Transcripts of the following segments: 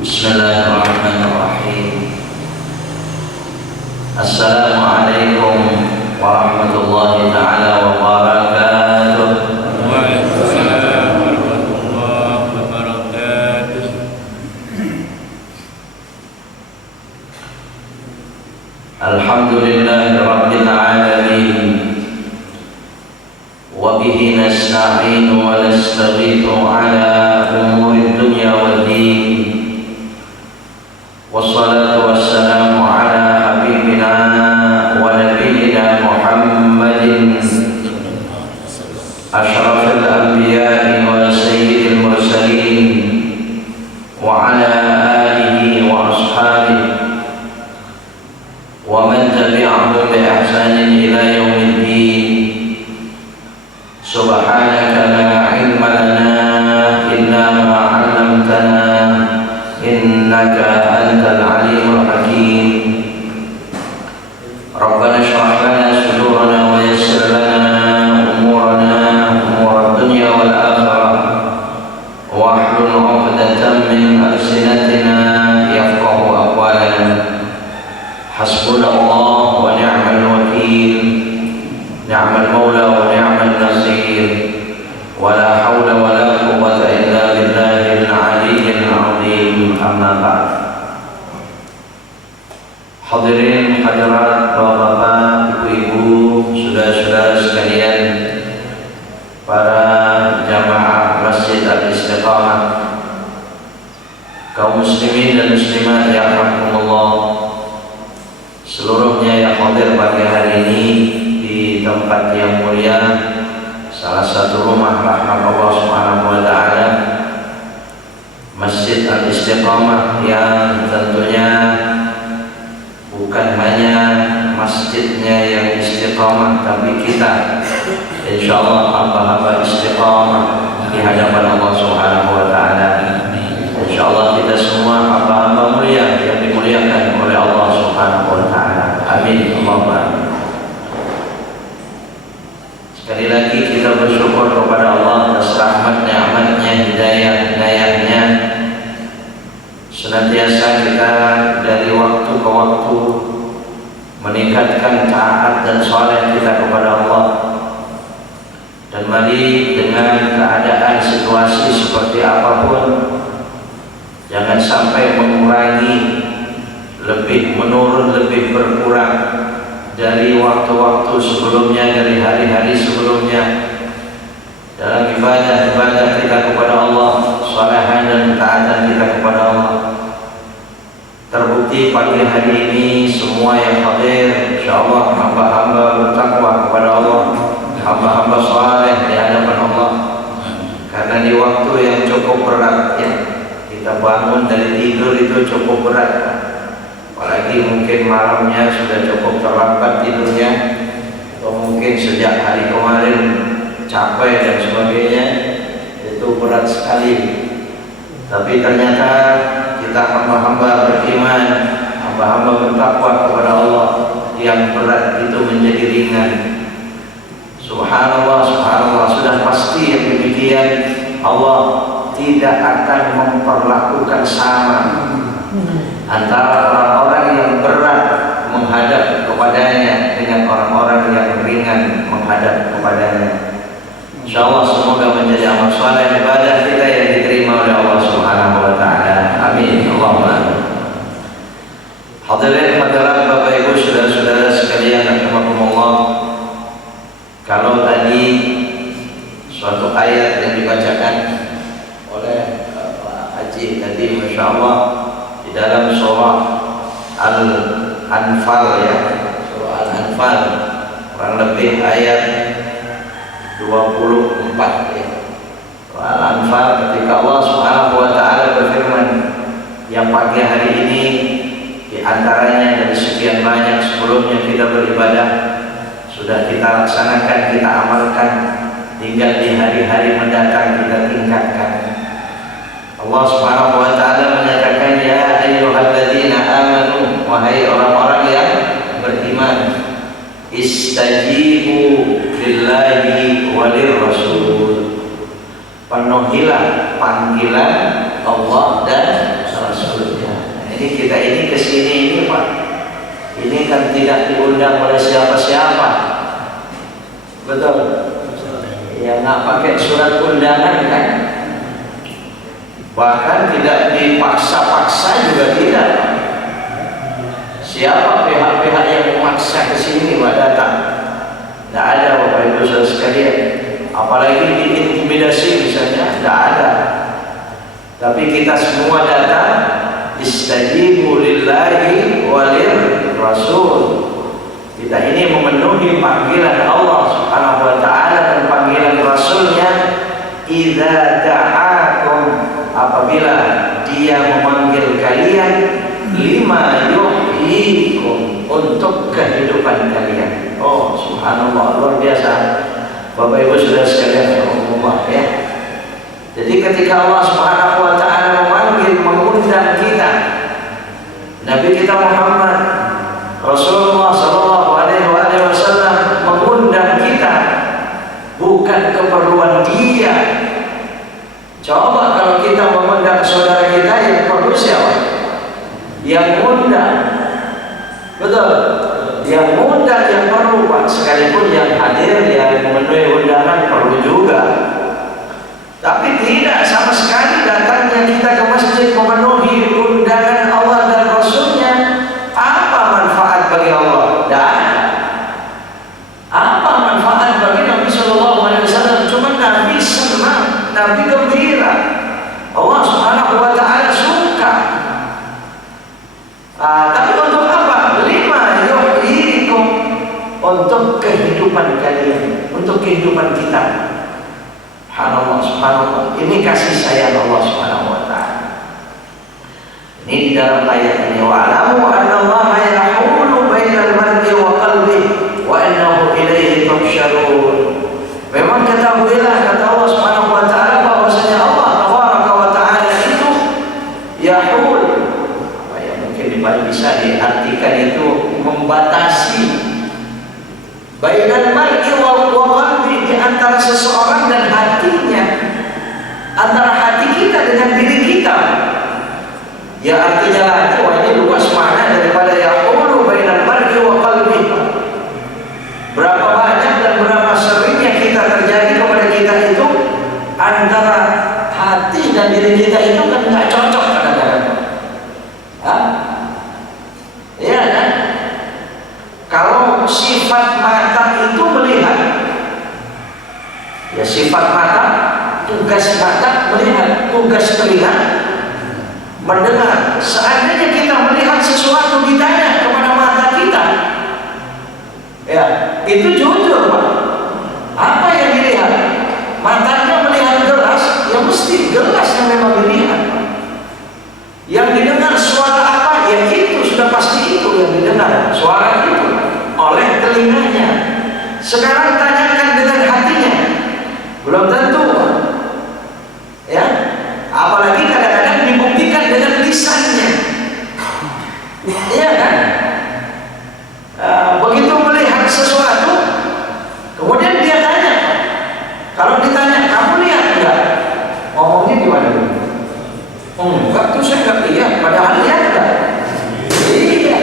Bismillahirrahmanirrahim. Assalamualaikum warahmatullahi ta'ala wabarakatuh. Waalaikumsalam warahmatullahi wabarakatuh. Alhamdulillahi rabbil alamin. Wa bihi nasta'inu wa nastaghithu ala umuri dunya wad din. Wassalatu wassalamu ala habibina wa nabiyyina Muhammadin asyrafil anbiya'i wa sayyidil mursalin wa ala alihi wa ashabihi wa man tabi'ahum bi ihsanin ila yaumiddin. Subhanaka la ilma lana illa ma 'allamtana innaka antal alimul hakim. Rabbana shrah lana sudurana wa yassir lana umurad dunya wal akhirah wahlul 'uqdatam min alsinatina yafqahu aqwalana. Hasbunallah wa ni'mal wakil, ni'mal maula wa ni'mal nasir, wa la hawla wa la quwwata illa billahil aliyyil azim. Amma ba'd. Hadirin hadirat, bapak-bapak, ibu-ibu, saudara-saudara sekalian, para jamaah Masjid Al-Istiqamah, kaum muslimin dan muslimat yang rahmatullah, seluruhnya yang hadir pagi hari ini di tempat yang mulia, salah satu rumah rahmat Allah Subhanahu wa taala, Masjid Al-Istiqamah, yang tentunya bukan hanya masjidnya yang istiqamah, tapi kita insyaallah hamba-hamba istiqamah di hadapan Allah Subhanahu wa taala. Insyaallah kita semua hamba-hamba mulia yang dimuliakan oleh Allah Subhanahu wa taala. Amin. Allahumma amin. Sekali lagi kita bersyukur kepada Allah atas rahmat, nikmatnya, hidayah-hidayahnya. Senantiasa kita dari waktu ke waktu meningkatkan taat dan saleh kita kepada Allah. Dan mari dengan keadaan situasi seperti apapun, jangan sampai mengurangi, lebih menurun, lebih berkurang dari waktu-waktu sebelumnya, dari hari-hari sebelumnya, dalam ibadah-ibadah kita kepada Allah, shalahan dan ketaatan kita kepada Allah. Terbukti pagi hari ini semua yang hadir insyaallah hamba-hamba bertakwa kepada Allah, hamba-hamba saleh di hadapan Allah. Karena di waktu yang cukup berat ya, kita bangun dari tidur itu cukup berat. Apalagi mungkin malamnya sudah cukup terlambat tidurnya, atau mungkin sejak hari kemarin capek dan sebagainya, itu berat sekali. Tapi ternyata kita hamba-hamba beriman, hamba-hamba bertakwa kepada Allah, yang berat itu menjadi ringan. Subhanallah, subhanallah, sudah pasti yang demikian Allah tidak akan memperlakukan sama antara orang-orang yang berat menghadap kepadanya dengan orang-orang yang ringan menghadap kepadanya. InsyaAllah semoga menjadi amal saleh ibadah kita yang diterima oleh Allah Subhanahu wa taala. Amin. Allahumma amin. Hadirin hadirat, Bapak Ibu, saudara-saudara sekalian rahimakumullah. Kalau tadi suatu ayat yang dibacakan oleh Pak Haji tadi, Masya Allah, di dalam surah Al-Anfal ya, surah Al-Anfal, kurang lebih ayat 24 ya. Surah Al-Anfal, ketika Allah Subhanahu wa taala berfirman, yang pagi hari ini di antaranya dari sekian banyak sebelumnya kita beribadah sudah kita laksanakan, kita amalkan, tinggal di hari-hari mendatang kita tingkatkan. Allah Subhanahu wa taala menyatakan, ya ayyuhalladzina amanu, wahai orang-orang yang beriman, istajibu lillahi walir rasul, penuhilah panggilan Allah dan Rasul. kan tidak diundang oleh siapa-siapa. Betul? Ya nggak pakai surat undangan kan? Bahkan tidak dipaksa-paksa juga tidak. Siapa pihak-pihak yang memaksa ke sini Pak datang? Tidak ada Bapak Ibu Saudara sekalian. Apalagi diintimidasi misalnya, tidak ada. Tapi kita semua datang, istajibu lillahi walir rasul. Kita ini memenuhi panggilan Allah Subhanahu wa taala dan panggilan Rasulnya. Idza da'akum, apabila dia memanggil kalian, lima yuhyikum, untuk kehidupan kalian. Oh subhanallah, luar biasa Bapak Ibu Saudara sekalian, Allah ya. Jadi ketika Allah Subhanahu wa taala memanggil, mengundang kita, Nabi kita Muhammad Rasulullah sallallahu alaihi wasallam mengundang kita, bukan keperluan dia. Coba kalau kita mengundang saudara kita, yang perlu siapa? Yang undang. Betul? Yang undang yang perlu Pak. Sekalipun yang hadir, yang memenuhi undangan perlu juga. Tapi tidak sama sekali datangnya kita ke masjid memenuhi undangan Allah dan Rasulnya. Apa manfaat bagi Allah? Dan apa manfaat bagi Nabi Sallallahu Alaihi Wasallam? Cuma Nabi senang, Nabi gembira. Allah Subhanahu Wa Taala suka. Tapi untuk apa? Lima yuhyikum, untuk kehidupan kalian, untuk kehidupan kita. Subhanallah, subhanallah. Ini kasih sayang Allah Subhanahu wa taala. Ini di dalam ayat ini, wa'lamu anna Allah yahulu bainal mar'i wa qalbihi wa annahu ilaihi tuhsyarun. Memang ketahuilah, kata Allah Subhanahu wa taala, bahwasanya Allah Tabaraka wa taala itu yahul. Apa ya, mungkin bisa diartikan itu membatasi bainal mar'i wa qalbihi, di antara seseorang dan hatinya, antara hati kita dengan diri kita. Ya artinya lagi, wah ini luas makna daripada yahulu bainal mar'i wa qalbihi. Berapa banyak dan berapa seringnya kita terjadi kepada kita itu, antara hati dan diri kita itu kan nggak cocok kadang-kadang. Iya kan? Kalau sifat mata itu melihat, ya sifat mata, tugas mata melihat, tugas telinga mendengar. Seandainya kita melihat sesuatu, ditanya kepada mata kita, ya itu jujur Pak, apa yang dilihat? Matanya melihat gelas, ya mesti gelas yang memang dilihat. Yang didengar suara apa? Ya itu sudah pasti itu yang didengar, suara itu oleh telinganya. Sekarang tanyakan dengan hatinya, belum tentu ya. Apalagi kadang-kadang dibuktikan dengan lisannya, iya kan? Begitu melihat sesuatu, kemudian dia tanya. Kalau ditanya, kamu lihat enggak? Ngomongnya gimana? Enggak tuh, saya enggak lihat. Padahal lihat enggak? Iya.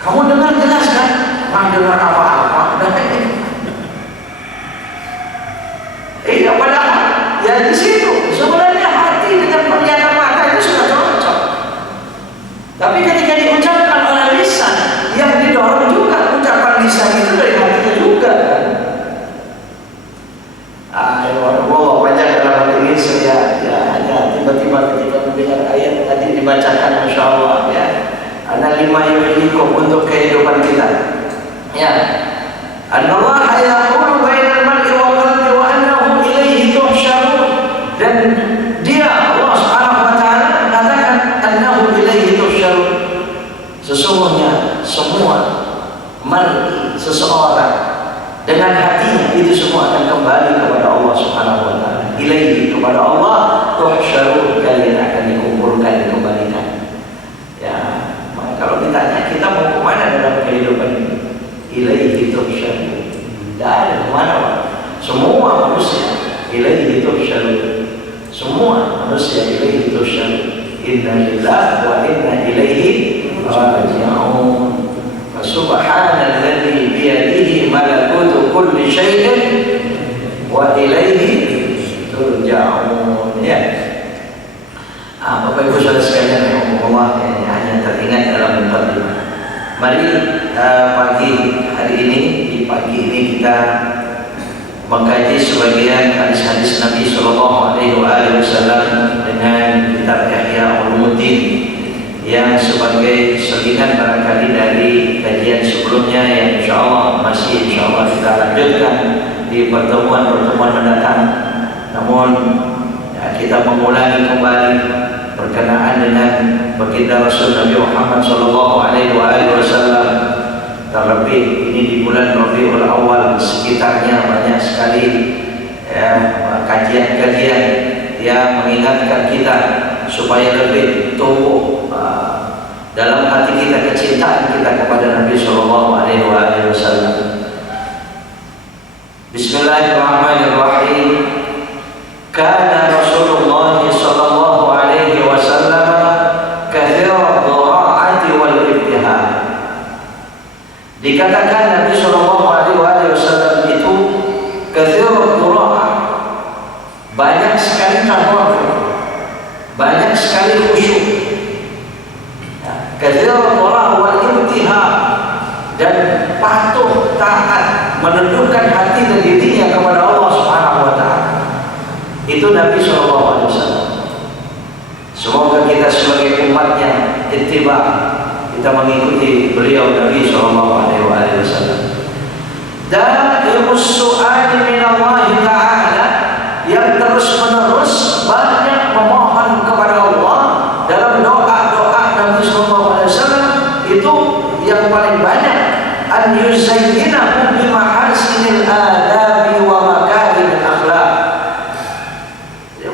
Kamu dengar jelas kan? Nggak dengar apa-apa. Iya, padahal ya di situ sebenarnya hati dengan penglihatan mata itu sudah cocok. Tapi ketika diucapkan oleh lisan, yang didorong juga ucapan lisan itu dari hatinya juga kan. Wow, banyak dalam hal ini saya ya hanya tiba-tiba ketika mendengar ayat tadi dibacakan, Masya Allah ya. Ada lima yuhyikum, untuk kehidupan kita. Ya. Anallah yahulu bainal mar'i wa qalbi wa annahu ilaihi tuhsyarun. Dan dia Allah Subhanahu wa taala mengatakan annahu ilaihi tuhsyarun. Sesungguhnya semua mar'i, seseorang dengan hatinya itu semua akan kembali kepada Allah Subhanahu wa taala. Ilaihi, kepada Allah, tuhsyarun, kalian akan dikumpulkan, dikembalikan. Ya, maka kalau ditanya kita mau kemana dalam kehidupan ini? Ilaihi tuhsyarun. Tidak ada kemana Pak. Semua manusia ilaihi tuhsyarun. Semua manusia ilaihi tuhsyarun. Inna lillahi wa inna ilaihi raji'un. Subhanalladzi biyadihi malakutu kulli syai'in wa ilaihi turja'un. Ya. Bapak Ibu saudara sekalian yang hanya teringat dalam mukadimah. Mari pagi hari ini, di pagi ini kita mengkaji sebagian hadis-hadis Nabi Sallallahu Alaihi Wasallam dengan kitab Ihya Ulumuddin yang sebagai selingan barangkali dari kajian sebelumnya yang insyaallah kita lanjutkan di pertemuan-pertemuan mendatang. Namun kita mengulangi kembali berkenaan dengan baginda Rasul Nabi Muhammad Sallallahu Alaihi Wasallam. Terlebih ini di bulan Rabiul Awal, sekitarnya banyak sekali kajian-kajian yang mengingatkan kita supaya lebih tumbuh dalam hati kita kecintaan kita kepada Nabi Sallallahu Alaihi Wasallam. Bismillahirrahmanirrahim. Kana Rasulullah Sallallahu Alaihi Wasallam kathira dha'ati wal ibtihal. Dikatakan Nabi Sallallahu Alaihi Wasallam itu kathirul qira'ah, banyak sekali tawadhu, banyak sekali khusyuk. Kathirul qira'ah wal intihab, dan patuh taat menundukkan hati dan dirinya kepada Allah Subhanahu wa taala. Itu Nabi Sallallahu Alaihi Wasallam. Semoga kita sebagai umatnya ittiba, kita mengikuti beliau Nabi Sallallahu Alaihi Wasallam. Dan su'ali min Allah Ta'ala, yang terus menerus banyak memohon kepada Allah dalam doa-doa Nabi Sallallahu Alaihi Wasallam itu yang paling banyak, an yuzayyinahu bi mahasinil adabi wa makarimil akhlaq.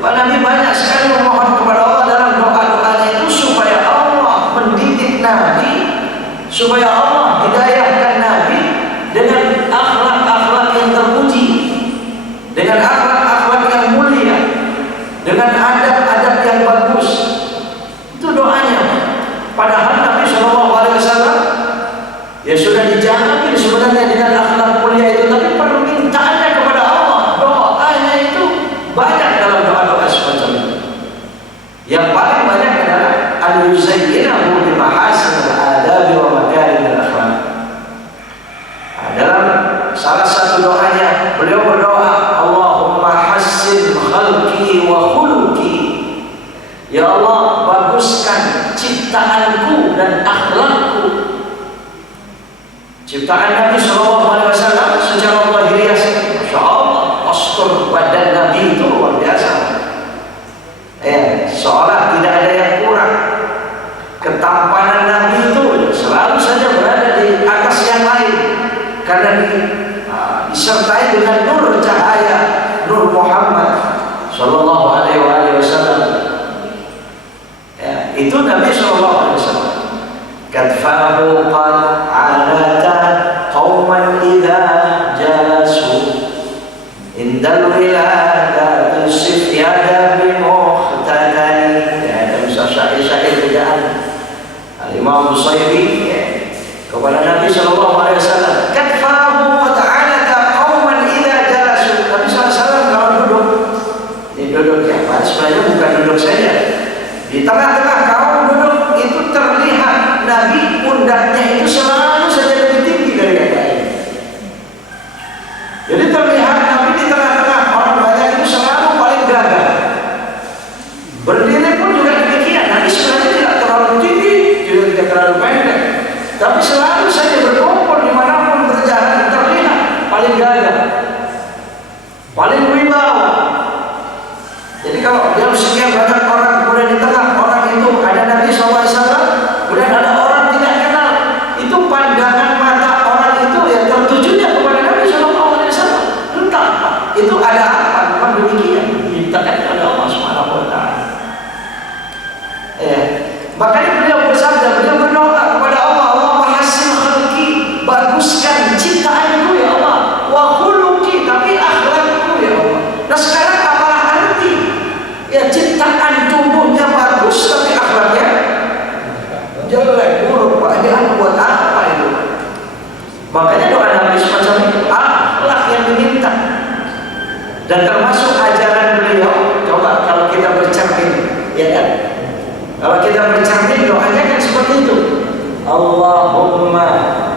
Nabi banyak sekali memohon kepada Allah dalam doa-doanya itu supaya Allah mendidik Nabi, supaya Allah hidayahkan Nabi dengan akhlak-akhlak yang terpuji, dengan akhlak-akhlak yang mulia, dengan adab-adab yang bagus. Itu doanya. Padahal Nabi Sallallahu Alaihi Wasallam ya sudah dijamin sebenarnya dengan akhlak mulia itu, tapi permintaannya kepada Allah, doanya itu banyak dalam doa-doa semacam itu. Yang paling banyak adalah al-yuzayyinahu bi mahasinil adabi wa makarimil akhlaq. Dalam salah satu doanya beliau berdoa, Allahumma hassin khalqi wa khuluqi. Ya Allah, baguskan ciptaanku dan akhlakku. Ciptaan Nabi Sallallahu Alaihi Wasallam secara lahiriah, masya Allah, postur badan Nabi itu luar biasa. Seolah tidak ada yang kurang. Ketampanan Nabi itu selalu saja berada di atas yang lain, karena disertai dengan nur cahaya, nur Muhammad Sallallahu Alaihi Wasallam. Itu Nabi Sallallahu Alaihi Wasallam. Kadfahu qad alata qauman idza jalasu indal wiladati sifyada bi muhtadani. Ada syair-syair bacaan Al-Imam Busayri kepada Nabi Sallallahu Alaihi Wasallam. Kadfahu qad alata qauman idza jalasu. Nabi Sallallahu Alaihi Wasallam kalau duduk, ini duduk ya Pak, sebenarnya bukan duduk saja. Di tengah-tengah kaum duduk itu terlihat Nabi pundaknya itu selalu saja lebih tinggi dari yang lain. Jadi terlihat Nabi di tengah-tengah orang banyak itu selalu paling gagah. Berdiri pun juga demikian. Nabi sebenarnya tidak terlalu tinggi, juga tidak terlalu pendek, tapi selalu saja berkumpul dimanapun berjalan terlihat paling gagah, paling wibawa. Jadi kalau dia sekian banyak orang, kemudian di tengah orang itu ada Nabi SAW, kemudian ada orang tidak kenal, itu pandangan mata orang itu ya tertujunya kepada Nabi SAW. Entah itu ada apa, memang demikian diciptakan oleh Allah Subhanahu Wa Taala. Makanya beliau bersabda, beliau berdoa kepada Allah, Allahumma hassin khalqi, baguskan ciptaanku ya Allah, wa khuluqi, tapi akhlakku ya Allah. Nah sekarang apalah arti ya ciptaan tubuhnya bagus tapi akhlaknya jelek, buruk? Buat apa itu? seperti itu. Allahumma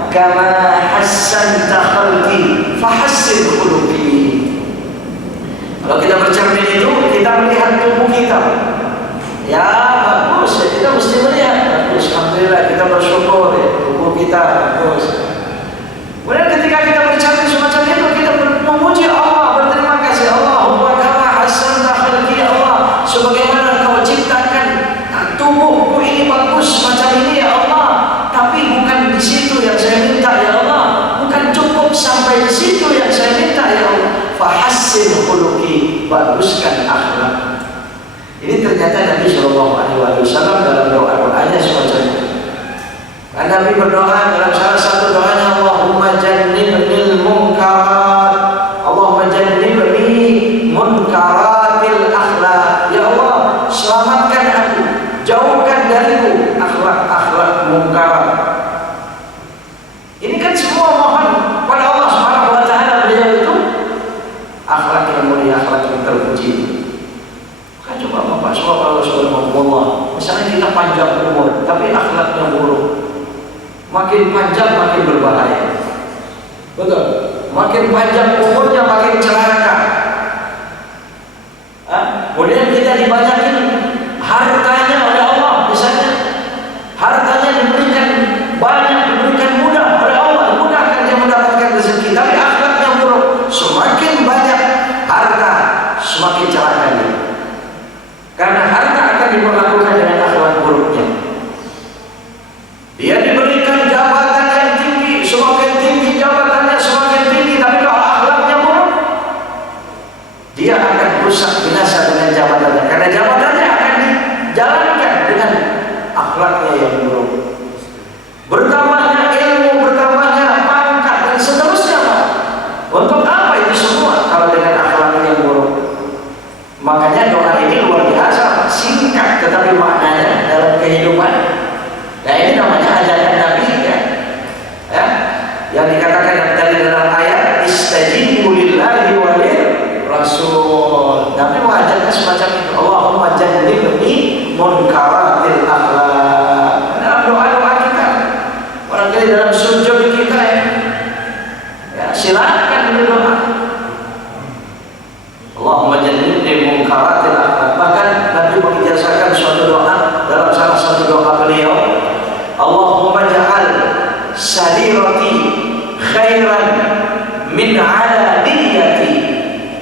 kama hassanta khalqi fahassin khuluqi. Kalau kita bercermin itu, kita melihat tubuh kita. Ya bagus, ya, kita mesti melihat bagus. Alhamdulillah kita bersyukur ya, tubuh kita bagus. Kemudian ketika kita bercermin semacam itu, kita memuji Allah, berterima kasih. Allahumma kama hassanta khalqi, Allah, sebagaimana Kau ciptakan tubuhku ini bagus macam ini ya Allah. Tapi bukan di situ yang saya minta ya Allah. Bukan cukup sampai di situ yang saya minta ya Allah. Fahassin khuluqi, baguskan akhlak. Ini ternyata Nabi SAW dalam doa-doanya semacam itu. Nabi berdoa dalam salah satu doanya, Allahumma jannibnil munkarat, Allahumma jannibni munkaratil akhlak. Ya Allah, selamatkan aku, jauhkan dariku akhlak-akhlak munkarat. Ini kan semua mohon pada Allah Subhanahu wa taala. Beliau itu akhlak yang mulia, akhlak yang terpuji. Kan coba Bapak kalau subhanallah, misalnya kita panjang umur tapi akhlaknya buruk, makin panjang makin berbahaya. Betul. Makin panjang umurnya makin celaka. Kemudian kita dibanyakin hartanya oleh Allah, misalnya hartanya diberikan banyak, diberikan mudah oleh Allah, dimudahkan dia mendapatkan rezeki, tapi akhlaknya buruk. Semakin banyak harta, semakin celaka dia. Karena harta akan diperlakukan dengan akhlak buruknya. Dia diberikan jabatan yang tinggi, semakin tinggi jabatannya semakin tinggi, tapi kalau akhlaknya buruk, dia akan rusak binasa dengan jabatannya. Karena jabatannya akan dijalankan dengan akhlaknya yang buruk. Bertambahnya ilmu, bertambahnya pangkat dan seterusnya, Pak. Untuk apa itu semua kalau dengan akhlak yang buruk? Makanya doa ini luar biasa, singkat tetapi maknanya dalam kehidupan. Nah ini namanya ajaran Nabi ya. Yang dikatakan tadi dalam ayat istajibu lillahi walir rasul. Nabi mengajarkan semacam itu. Allahumma jannibni munkaratil akhlak. Dalam doa-doa kita, barangkali dalam sujud kita ya silakan berdoa. Allahumma jannibni munkaratil akhlak. Bahkan Nabi mengijazakan suatu doa dalam salah satu doa beliau, Allahumma ja'al sarirati khairan min alaniyati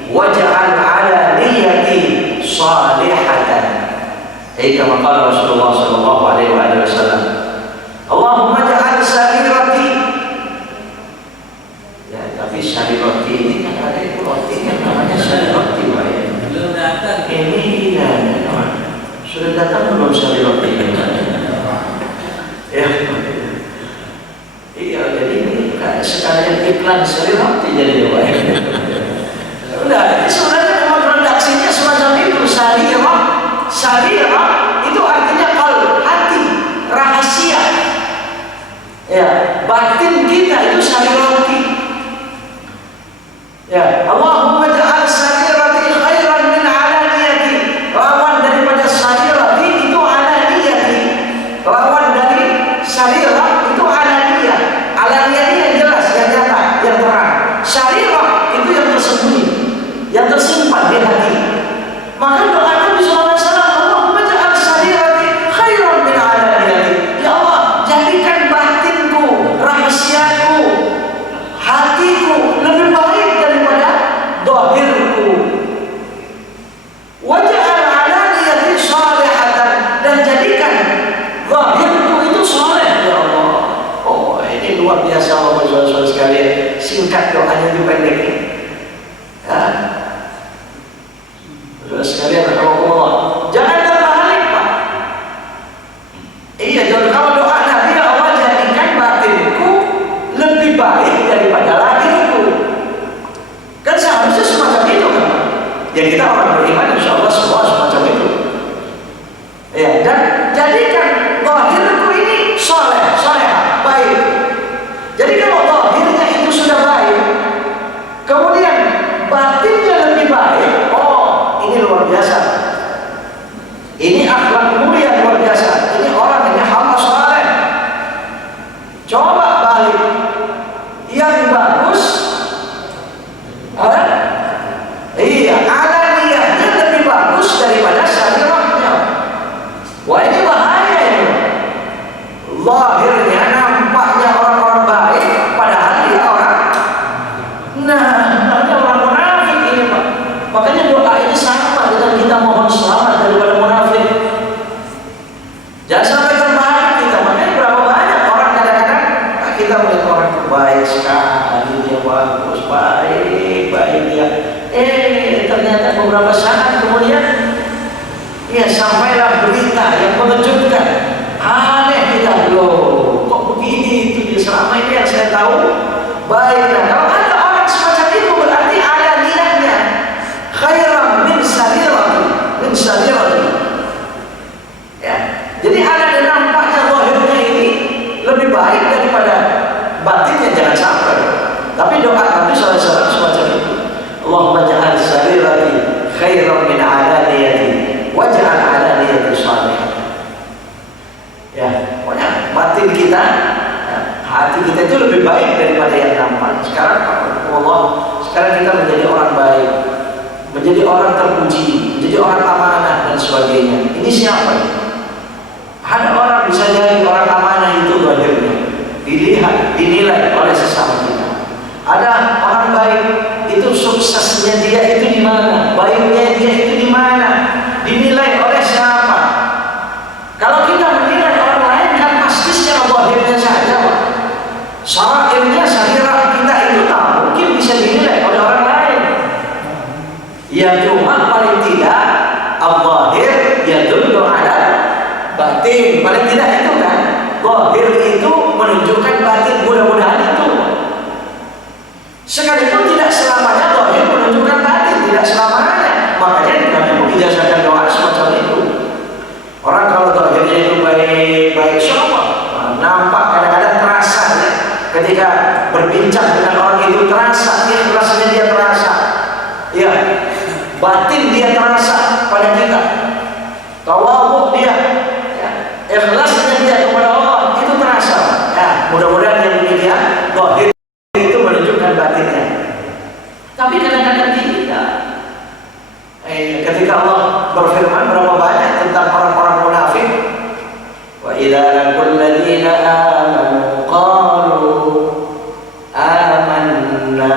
waj'al alaniyati salihatan. Kama qala Rasulullah sallallahu alaihi wasallam. Allahumma ja'al sarirati, ya tapi sarirati ini kan ada itu roti yang namanya sarirati, Pak ya. Belum datang. Ini sudah datang belum sarirati ini? Ya. Iya, jadi ini sekalian iklan sarirati jadi Pak ya. Udah, sebenarnya memang redaksinya semacam itu. Sarirah itu artinya qalb, hati, rahasia. Ya, batin kita itu sarirati. Ya, Allahumma ja'al sarirati khairan min alaniyati. Lawan daripada sarirati itu alaniyati. Lawan dari sarirah itu alaniyah. Alaniyah ini yang jelas, yang nyata, yang terang. Sarirah itu yang tersembunyi, yang tersimpan di hati. Maka doa Nabi SAW, Allahumma ja'al sarirati khairan min alaniyati. Ya Allah, jadikan batinku, rahasiaku, hatiku lebih baik daripada dohirku. Waj'al alaniyati salihatan, dan jadikan dohirku itu saleh ya Allah. Oh ini luar biasa Bapak Saudara sekalian. Singkat doanya juga pendek. Ya. Saudara sekalian, rahimahullah. Jangan terbalik, Pak. Iya, jadi kalau doa Nabi, ya Allah jadikan batinku lebih baik daripada lahirku. Kan seharusnya semacam itu kan, Pak. Ya kita orang beriman, insya Allah semua semacam itu. Ya, dan jadikan lahirku ini soleh, baik. Jadi kalau lahirnya itu sudah baik, kemudian batinnya lebih baik, oh ini luar biasa. Ini akhlak mulia luar biasa. Ini orang, ini hamba soleh. Lahirnya nampaknya orang-orang baik, padahal dia orang. Namanya orang munafik ini Pak. Makanya doa ini sama dengan kita mohon selamat daripada munafik. Jangan sampai terbalik kita. Makanya berapa banyak orang kadang-kadang kita melihat orang baik sekali, dia bagus, baik dia. Ternyata beberapa saat kemudian ya sampailah berita yang mengejutkan. Aneh kita, loh kok begini itu dia. Selama ini yang saya tahu baik. Nah, kalau ada orang semacam itu berarti ada niatnya khairan min sarirati. Ya, jadi ada nampaknya zahirnya ini lebih baik daripada batinnya, jangan sampai. Tapi doa Nabi SAW semacam itu. Allahumma ja'al sarirati khairan min alaniyati waj'al alaniyati salihah. Ya, pokoknya batin kita, ya, hati kita itu lebih baik daripada yang nampak. Sekarang sekarang kita menjadi orang baik, menjadi orang terpuji, menjadi orang amanah dan sebagainya. Ini siapa? Ada orang bisa jadi orang amanah itu zahirnya dilihat, dinilai oleh sesama kita. Ada orang baik itu suksesnya dia itu di mana, baiknya dia itu di mana, dinilai oleh siapa? Kalau kita menilai orang lain kan pasti secara zahirnya saja, Pak. Syara'irnya syariat kita itu tak mungkin bisa dinilai oleh orang lain. Ya cuma paling tidak al-zahir yadullu ala batin. Paling tidak itu kan, zahir itu menunjukkan batin, mudah-mudahan itu. Sekalipun tidak selamanya zahir menunjukkan batin, tidak selamanya. Makanya kami mengijazahkan doa semacam itu. Orang kalau zahirnya itu baik-baik syawal, nampak kadang-kadang terasa ya. Ketika berbincang dengan orang itu terasa, ikhlasnya dia terasa, ya, batin dia terasa pada kita, tawadhu dia, ya, ikhlasnya dia kepada Allah itu terasa. Ya, mudah-mudahan yang demikian zahir itu menunjukkan batinnya. Tapi kadang-kadang tidak. Ketika Allah berfirman berapa banyak tentang orang-orang munafik, wa idza laqul ladzina amanu qalu amanna,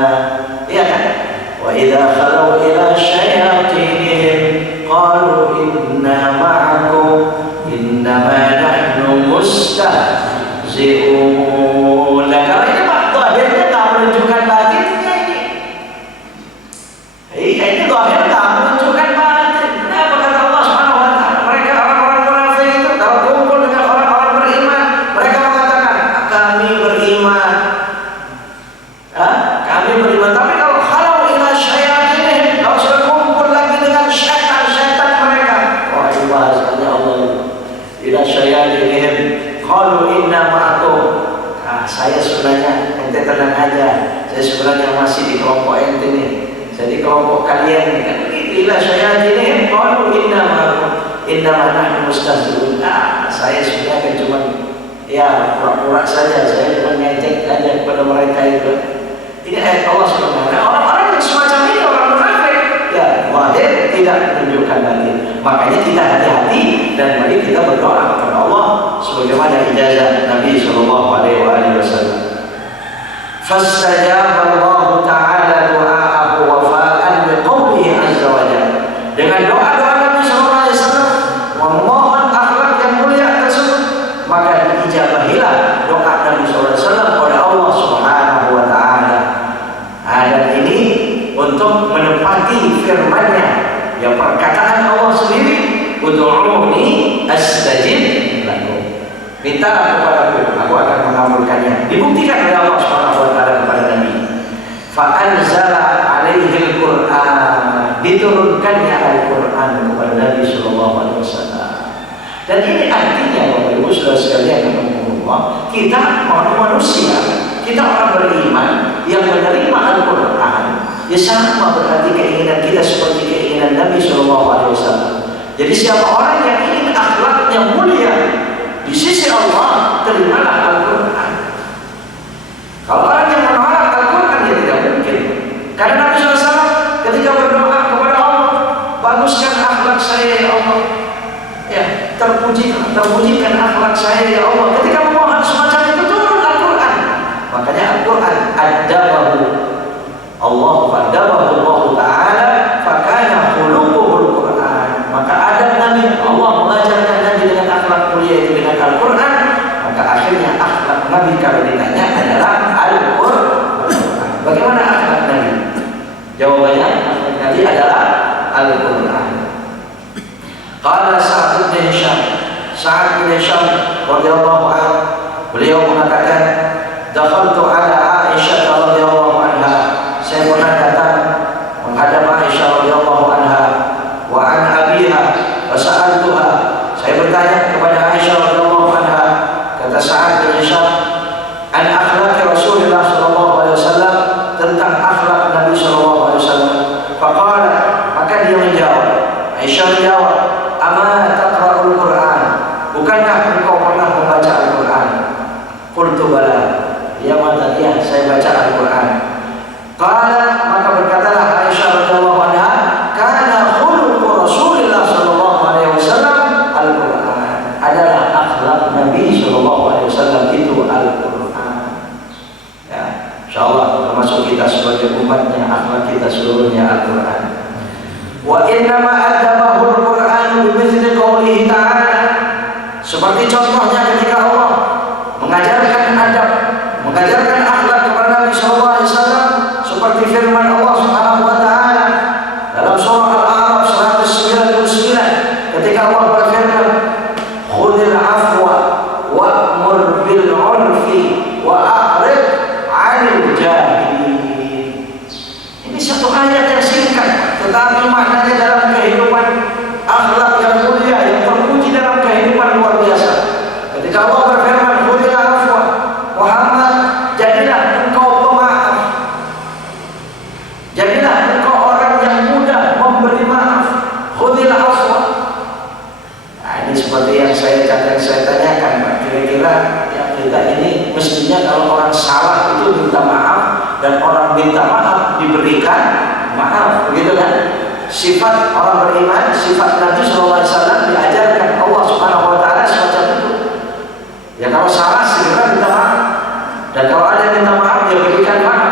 ya kan? Wa idza khalu ila syayatinihim qalu inna ma'akum innama nahnu mustahzi'un. Kalau ini Pak, zahirnya tak menunjukkan batinnya ini. Ini zahir tak menunjukkan batin. Kenapa kata Allah Subhanahu wa taala? Mereka orang-orang munafik itu kalau kumpul dengan orang-orang beriman, mereka mengatakan kami beriman. Kami beriman. Tapi kalau ila syayatinihim, kalau sudah kumpul lagi dengan syaitan mereka, wah itu bahasanya Allah. Ila syayatinihim qalu inna ma'akum. Saya sebenarnya ente tenang aja. Saya sebenarnya masih di kelompok ente nih. Saya di kelompok kalian nih kan. Ila syayatinihim qalu inna ma'akum innama nahnu mustahzi'un. Saya sebenarnya cuma ya pura-pura saja. Saya cuma ngejek aja kepada mereka itu. Ini ayat Allah sebenarnya. Orang-orang yang semacam ini orang munafik, ya zahir tidak menunjukkan batin. Makanya kita hati-hati dan mari kita berdoa kepada Allah sebagaimana ijazah Nabi sallallahu alaihi wasallam. Fastajaba Allah taala du'aahu wafa'an biqaulihi azza wa jalla. Dengan doa-doa Nabi sallallahu alaihi wasallam memohon akhlak yang mulia tersebut, maka diijabahilah doa Nabi sallallahu alaihi wasallam kepada Allah Subhanahu wa taala. Dan ini untuk menepati firman-Nya, yang perkataan Allah sendiri, ud'uuni astajib lakum. Mintalah kepadaku, aku akan mengabulkannya. Dibuktikan oleh Allah Subhanahu wa taala kepada Nabi. Fa anzala alaihil Qur'an, diturunkannya Al-Qur'an kepada Nabi sallallahu alaihi wasallam. Dan ini artinya Bapak Ibu Saudara sekalian, kita manusia, kita orang beriman yang menerima Al-Qur'an, ya sama berarti keinginan kita seperti keinginan Nabi sallallahu alaihi wasallam. Jadi siapa orang yang ingin akhlaknya mulia di sisi Allah, terimalah Al-Qur'an. Kalau orang yang menolak Al-Qur'an, dia tidak mungkin. Karena Nabi SAW ketika berdoa kepada Allah, baguskan akhlak saya ya Allah, ya terpujikan akhlak saya ya Allah. Ketika adabahu Allah Ta'ala fakana khuluquhul Quran. Maka adab Nabi, Allah mengajarkan Nabi dengan akhlak mulia itu dengan Al-Quran. Maka akhirnya akhlak Nabi kalau ditanya adalah Al-Quran. Bagaimana akhlak Nabi? Jawabannya akhlak Nabi adalah Al-Quran. Qala Sa'ad bin Hisham radhiyallahu anhu, beliau mengatakan, dakhaltu ala Aisyah radhiyallahu anha, saya pernah datang menghadap Aisyah radhiyallahu anha, wa an abiha wa sa'altuha, saya bertanya kepada Aisyah radhiyallahu anha, kata Sa'ad bin Hisham, an akhlaqi Rasulullah sallallahu alaihi wasallam, tentang akhlak Nabi sallallahu alaihi wasallam. Faqala, maka dia menjawab, Aisyah menjawab, ama taqra'ul Qur'an, bukankah engkau pernah membaca Al-Quran? Qultu bala, ya mata dia, saya baca Al-Quran. Qala, maka berkatalah Aisyah radhiyallahu anha, kana khuluqu Rasulillah sallallahu alaihi wasallam Al-Quran, adalah akhlak Nabi sallallahu alaihi wasallam itu Al-Quran. Ya, insyaallah termasuk kita sebagai umatnya, akhlak kita seluruhnya Al-Quran. Wa innama adabahul Qur'an bimithli qoulihi ta'ala, seperti contohnya ketika Allah mengajarkan adab, mengajarkan akhlak kepada Nabi sallallahu alaihi wasallam seperti firman Allah Subhanahu wa taala dalam surah Al-A'raf 199 ketika Allah berfirman, khudhil afwa wa'mur bil 'urfi wa a'rid 'anil jahilin. Ini satu ayat yang singkat tetapi maknanya dalam kehidupan akhlak yang mulia yang terpuji dalam kehidupan luar biasa. Ketika Allah berfirman, khudhil afwa, Muhammad, jadilah engkau pemaaf, jadilah engkau orang yang mudah memberi maaf. Khudhil afwa. Nah, ini seperti yang saya tanyakan, Pak. Kira-kira yang kita ini mestinya kalau orang salah itu minta maaf dan orang minta maaf diberikan maaf, begitu kan? Sifat orang beriman, sifat Nabi SAW diajarkan Allah Subhanahu wa taala semacam itu. Ya kalau salah segera minta maaf, dan kalau ada yang minta maaf dia berikan maaf.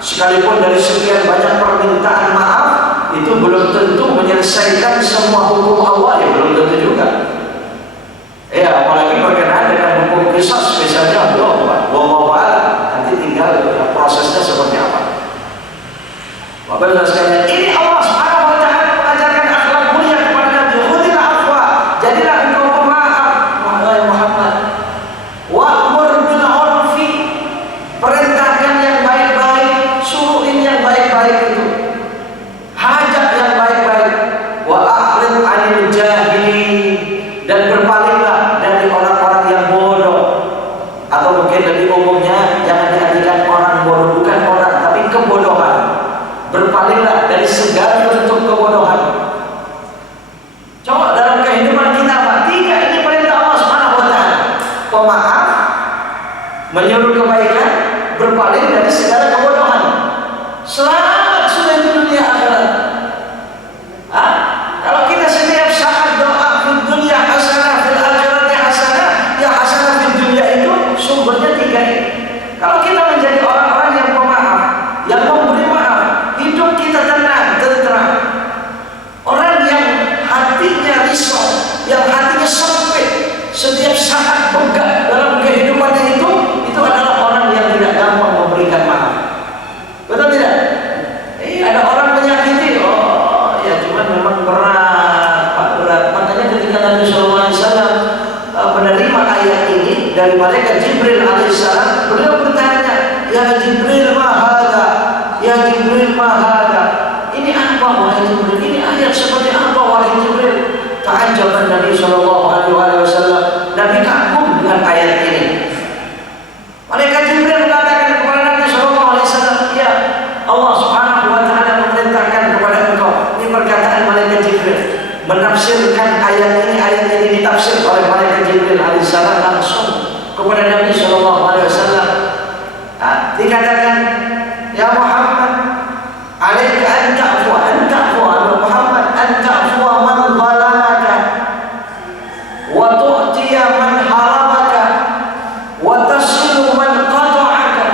Sekalipun dari sekian banyak permintaan maaf itu belum tentu menyelesaikan semua hukum Allah, ya belum tentu juga. Ya apalagi berkenaan dengan hukum qisas misalnya, wallahu a'lam, nanti tinggal prosesnya seperti apa. Bapak sekalian, ini Allah Subhanahu wa taala mengajarkan akhlak mulia kepada Nabi. Khudhil afwa, jadilah engkau pemaaf, wahai Muhammad. Wa'mur bil 'urfi, perintahkan yang baik-baik, suruhin yang baik-baik itu. Hajat yang baik-baik. Wa a'rid 'anil jahilin, dan berpalinglah dari orang-orang yang bodoh. Atau mungkin lebih umumnya jangan diartikan orang bodoh, bukan orang tapi kebodohan. Berpalinglah dari segala bentuk kebodohan. Coba dalam kehidupan kita apa? Tiga ini perintah Allah Subhanahu wa taala. Pemaaf, menyuruh kebaikan, berpaling dari segala kebodohan. Selamat sudah di dunia akhirat. Kalau kita setiap saat doa fid dunya hasanah fil akhirati hasanah, ya hasanah fid dunya itu sumbernya tiga ini. Kalau kita menjadi orang-orang yang pemaaf, yang memberi maaf, hidup kita tenang, tentram. Orang yang hatinya risau, yang hatinya sempit, setiap saat begah dalam kehidupannya itu adalah orang yang tidak gampang memberikan maaf. Betul tidak? Ada orang menyakiti, oh ya cuman memang berat, Pak, berat. Makanya ketika Nabi SAW menerima ayat ini dari malaikat Jibril alaihissalam, beliau bertanya, ya Jibril ma hadza? Ya Jibril ma hadza? Ini apa wahai Jibril? Ini ayat seperti apa wahai Jibril? Ta'ajjaban Nabi SAW. Nabi kagum dengan ayat ini. Malaikat Jibril mengatakan kepada Nabi SAW, ya Allah Subhanahu wa taala memerintahkan kepada engkau. Ini perkataan malaikat Jibril menafsirkan ayat ini ditafsir oleh malaikat Jibril alaihissalam langsung kepada Nabi SAW. Dikatakan, ya Muhammad, alaika an ta'fu Muhammad, an ta'fu man zalamaka wa tu'tiya man haramaka wa tasilu man qata'aka.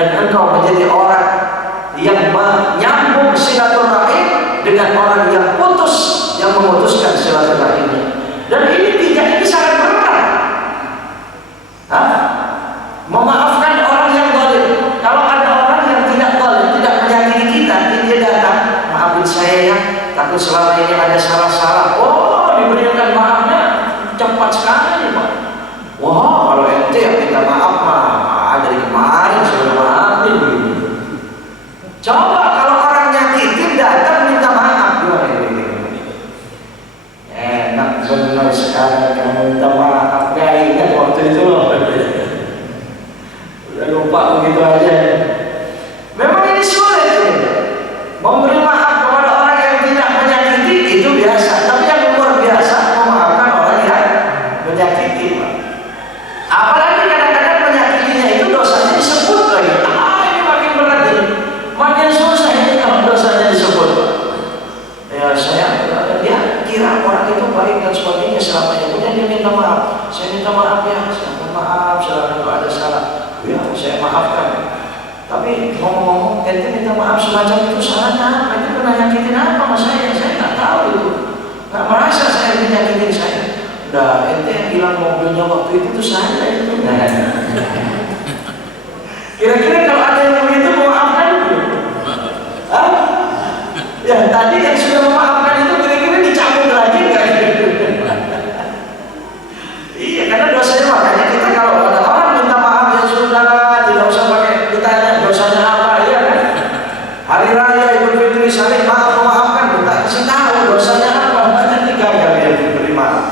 dan engkau menjadi orang yang menyambung silaturahim dengan orang yang memutuskan silaturahimnya. Dan ini sangat berat. Memaafkan orang yang zalim. Kalau ada orang yang tidak zalim, tidak menyakiti kita, dia datang, maafin saya ya, takut selama ini ada salah-salah. Oh, diberikan maafnya cepat sekali, Pak. Wah, kalau ente yang minta maaf dari kemarin sudah maafin begini. Coba kalau orang nyakitin datang minta maaf, gimana ini? Enak benar sekarang kamu minta maaf, gak ingat waktu itu loh. Udah lupa begitu aja. Memang ini sulit ini. Memberi maaf kepada orang yang tidak menyakiti itu biasa, tapi yang luar biasa memaafkan orang yang menyakiti, Pak. Apalagi kadang-kadang menyakitinya itu dosanya disebut lagi. Ini makin berat ini, makin susah ini kalau dosanya disebut. Ya dia kira orang itu baik dan sebagainya selamanya. Kemudian dia minta maaf. Saya minta maaf ya, saya minta maaf kalau ada salah. Ya saya maafkan. Tapi ngomong-ngomong, ente minta maaf semacam itu salahnya apa? Itu pernah nyakitin apa sama saya? Saya nggak tahu itu. Nggak merasa saya nyakitin saya. Udah, ente yang bilang mobilnya waktu itu saya itu. Kira-kira kalau ada yang begitu memaafkan itu? Ya tadi yang sudah memaafkan itu kira-kira dicabut lagi nggak? Iya, karena dosanya makanya kita kalau ada orang minta maaf ya sudah, tidak usah pakai ditanya dosanya apa, ya kan? Hari Raya Idul Fitri saling maaf memaafkan, kita kasih tahu dosanya apa, banyak 3 kali yang diberi maaf.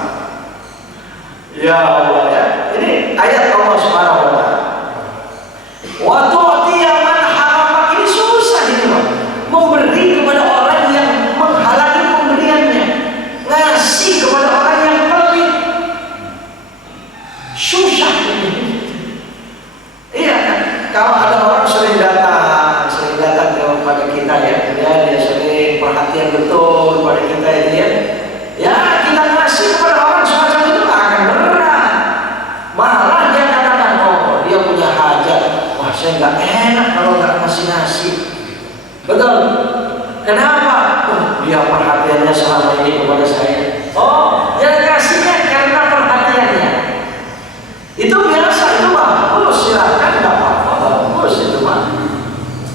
Ya Allah ya, ini ayat Allah Subhanahu wa taala. Wa tu'tiya man harama, ini susah ini, Pak. Memberi kepada orang yang menghalangi pemberiannya, ngasih kepada orang yang pelit. Susah ini. Iya kan? Kalau ada orang sering datang kepada kita ya, dia sering perhatian betul pada kita ini ya. Ya kita ngasih kepada orang semacam itu akan berat. Malah dia katakan, oh dia punya hajat. Wah saya nggak enak kalau nggak ngasih. Betul? Kenapa? Dia perhatiannya selama ini kepada saya. Oh, dia ngasihnya karena perhatiannya. Itu biasa, itu bagus, silakan, nggak apa-apa, bagus itu mah.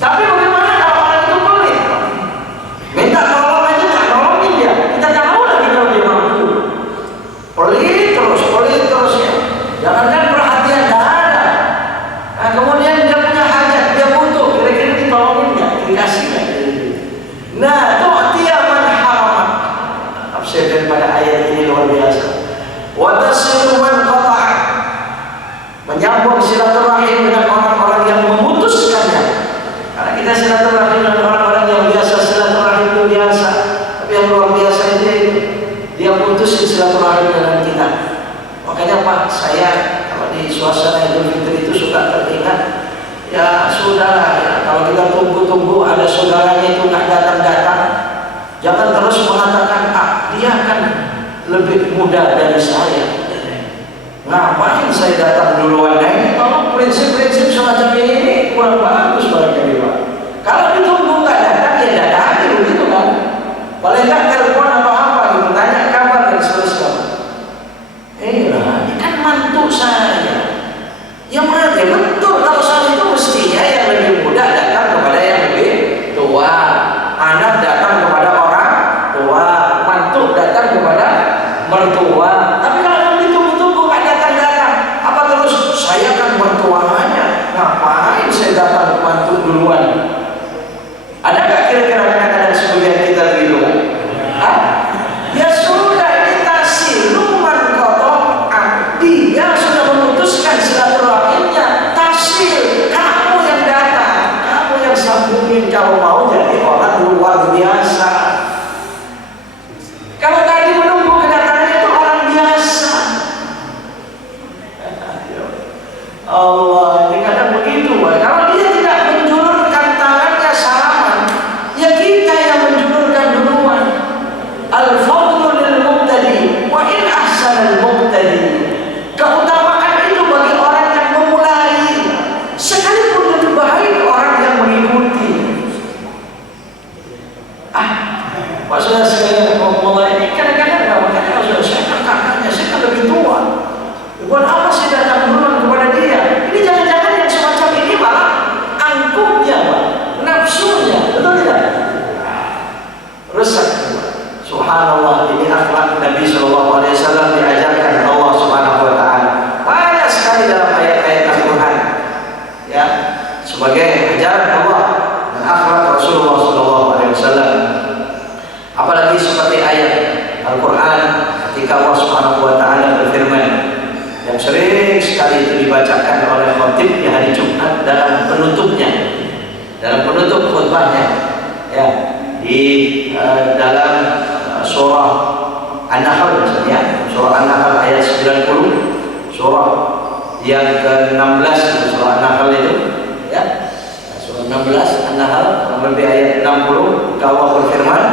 Tapi bagaimana kalau orang itu pelit? Minta tolong aja nggak nolongin dia. Kita tahu lagi kalau dia mampu. Pelit terus ya. Jangankan perhatian nggak ada. Nah kemudian dia punya hajat, dia butuh, kira-kira ditolongin nggak? Dikasih nggak? Nah, tu'tiya man harama. Tafsir daripada ayat ini luar biasa. Wa tasilu man qata'a, menyambung silaturahim dengan orang-orang yang memutuskannya. Karena kita silaturahim dengan orang-orang yang biasa, silaturahim itu biasa. Tapi yang luar biasa itu dia putusin silaturahim dengan kita. Makanya Pak, saya kalau di suasana Idul Fitri itu suka teringat, ya sudahlah ya, kalau kita tunggu-tunggu ada saudaranya itu nggak datang-datang, jangan terus mengatakan dia kan lebih muda dari saya. Ngapain saya datang duluan? Nah ini tolong prinsip-prinsip semacam ini kurang bagus barangkali Pak. Kalau ditunggu nggak datang ya datang begitu kan. Paling nggak telepon atau apa gitu, tanya kabar dan seterusnya. Ini kan mantu saya. Ya mana ya betul, kalau soal itu mestinya yang lebih muda datang kepada yang lebih tua, anak datang kepada orang tua, mantu datang kepada mertua. Tapi kalau ditunggu-tunggu nggak datang-datang, apa terus saya kan mertuanya, ngapain saya datang ke mantu duluan? Ada nggak kira-kira kadang-kadang sebagian kita begitu kan? Ya sudah, ini tasiluman kotor, dia sudah memutuskan silaturahimnya. Tasil, kamu yang datang, kamu yang sambungin, kalau mau jadi orang luar biasa. Kalau tadi menunggu kedatangannya itu orang biasa. Allah, ini kadang begitu. Kalau dia tidak menjulurkan tangannya salaman, ya sudah sekalian mulai ini kadang-kadang nggak makanya kalau sudah saya kan kakaknya, saya kan lebih tua. Buat apa sih datang duluan kepada dia? Ini jangan-jangan yang semacam ini malah angkupnya, Pak, nafsunya, betul tidak? Rusak. Subhanallah, ini akhlak Nabi SAW diajarkan Allah Subhanahu Wa Taala banyak sekali dalam ayat-ayat Al-Quran, ya, sebagai ajaran Allah dan akhlak Rasulullah SAW. Apalagi seperti ayat Al-Quran ketika Allah Subhanahu Wa Taala berfirman, yang sering sekali itu dibacakan oleh khotib di hari Jumat dalam penutupnya, dalam penutup khutbahnya, ya, di dalam surah An-Nahl misalnya, surah An-Nahl ayat 90, surah yang ke-16 surah An-Nahl itu, ya, surah 16 An-Nahl lebih ayat 60, Allah berfirman,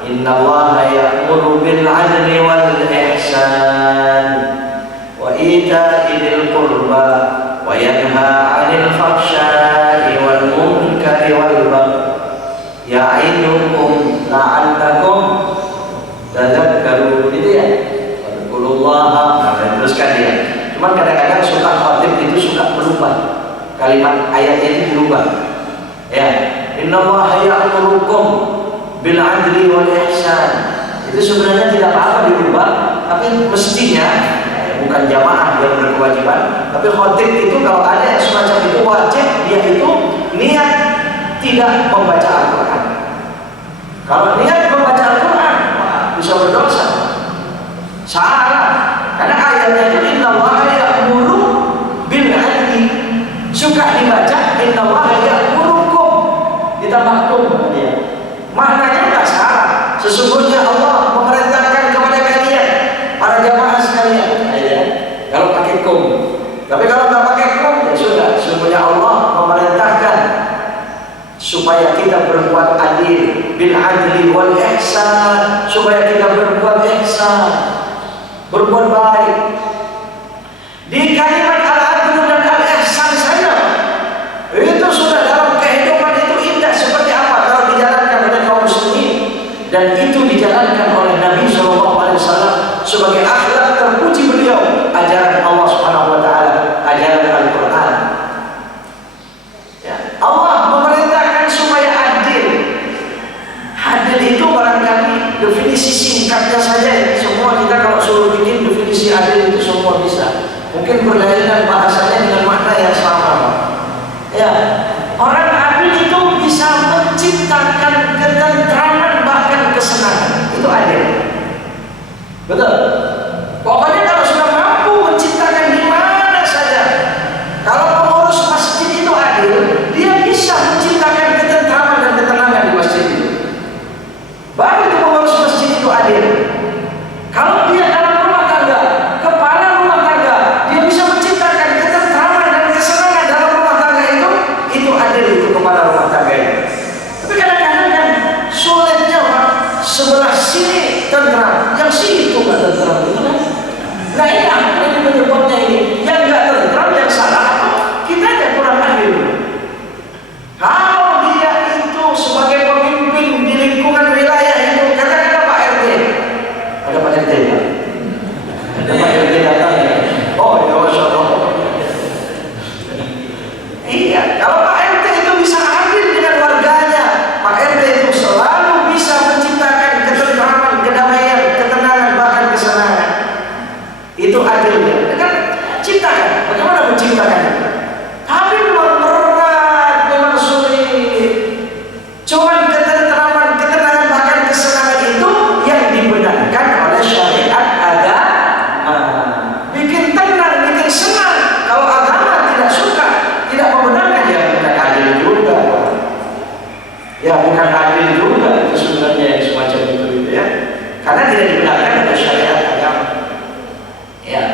Innallaha ya'muru bil 'adli wal ihsan wa ita'i dzil qurba wa yanha 'anil fahsya'i wal munkari wal baghi ya'idukum la'allakum tadhakkarun. Itu ya, Wadkurullaha. Nah, teruskan dia. Cuman kadang-kadang suka khatib itu suka berubah kalimat ayatnya itu dirubah, ya. Innallaha ya'murukum bil 'adli wal ihsan. Itu sebenarnya tidak apa-apa dirubah, tapi mestinya bukan jamaah yang berkewajiban, tapi khotib itu kalau ada yang semacam itu wajib dia itu niat tidak membaca Al-Quran. Kalau niat membaca Al-Quran bisa berdosa, salah, karena ayatnya itu Innallaha ya'muru bil 'adli, suka dibaca Innallaha ya'murukum ditambah kum dia. Maknanya enggak salah. Sesungguhnya Allah memerintahkan kepada kalian para jamaah sekalian. Kalau pakai kum. Tapi kalau nggak pakai kum, ya sudah. Sesungguhnya Allah memerintahkan supaya kita berbuat adil, bil adli wal ihsan, supaya kita berbuat ihsan, berbuat baik. Di kalimat al-adl dan al-ihsan saja itu sudah dalam kehidupan itu indah seperti apa kalau dijalankan oleh kaum muslimin, dan itu dijalankan oleh Nabi SAW sebagai akhlak terpuji beliau, ajaran Allah Subhanahu Wa Taala, ajaran Al-Quran. Ya, Allah memerintahkan supaya adil. Adil itu barangkali definisi singkatnya saja, ya. Semua kita kalau suruh bikin definisi adil itu semua bisa. Mungkin berlainan bahasanya dengan makna yang sama. Ya, orang adil itu bisa menciptakan ketentraman bahkan kesenangan. Itu adil. Betul. Pokoknya kalau sudah mampu menciptakan di mana saja, kalau pengurus masjid itu adil, dia bisa menciptakan ketentraman dan ketenangan di masjid itu. Baru itu pengurus masjid itu adil. Kalau dia dalam rumah tangga, kepala rumah tangga, dia bisa menciptakan ketentraman dan kesenangan dalam rumah tangga itu adil, itu kepala rumah tangga itu. Tapi kadang-kadang kan sulitnya, Pak, sebelah sini tentram, yang sini itu nggak tentram, itu kan. Nah ini apa yang menyebabnya ini? Yang nggak tentram, yang salah apa? Kita aja kurang adil. Kalau dia itu sebagai pemimpin di lingkungan wilayah itu, katakanlah Pak RT, ada Pak RT, Pak? Ada Pak RT datang ya? Oh ya, Masya Allah. Iya, kalau Pak RT itu bisa adil dengan warganya, Pak RT itu selalu bisa menciptakan ketentraman, kedamaian, ketenangan, bahkan kesenangan. Itu adilnya. Dengan ciptakan. Bagaimana menciptakan? Tapi memang berat, memang sulit. Cuman ketentraman, ketenangan, bahkan kesenangan itu yang dibenarkan oleh syariat agama. Bikin tenang, bikin senang. Kalau agama tidak suka, tidak membenarkan, ya bukan adil juga. Ya bukan adil juga itu sebenarnya yang semacam itu, ya. Karena tidak dibenarkan oleh syariat agama. Ya,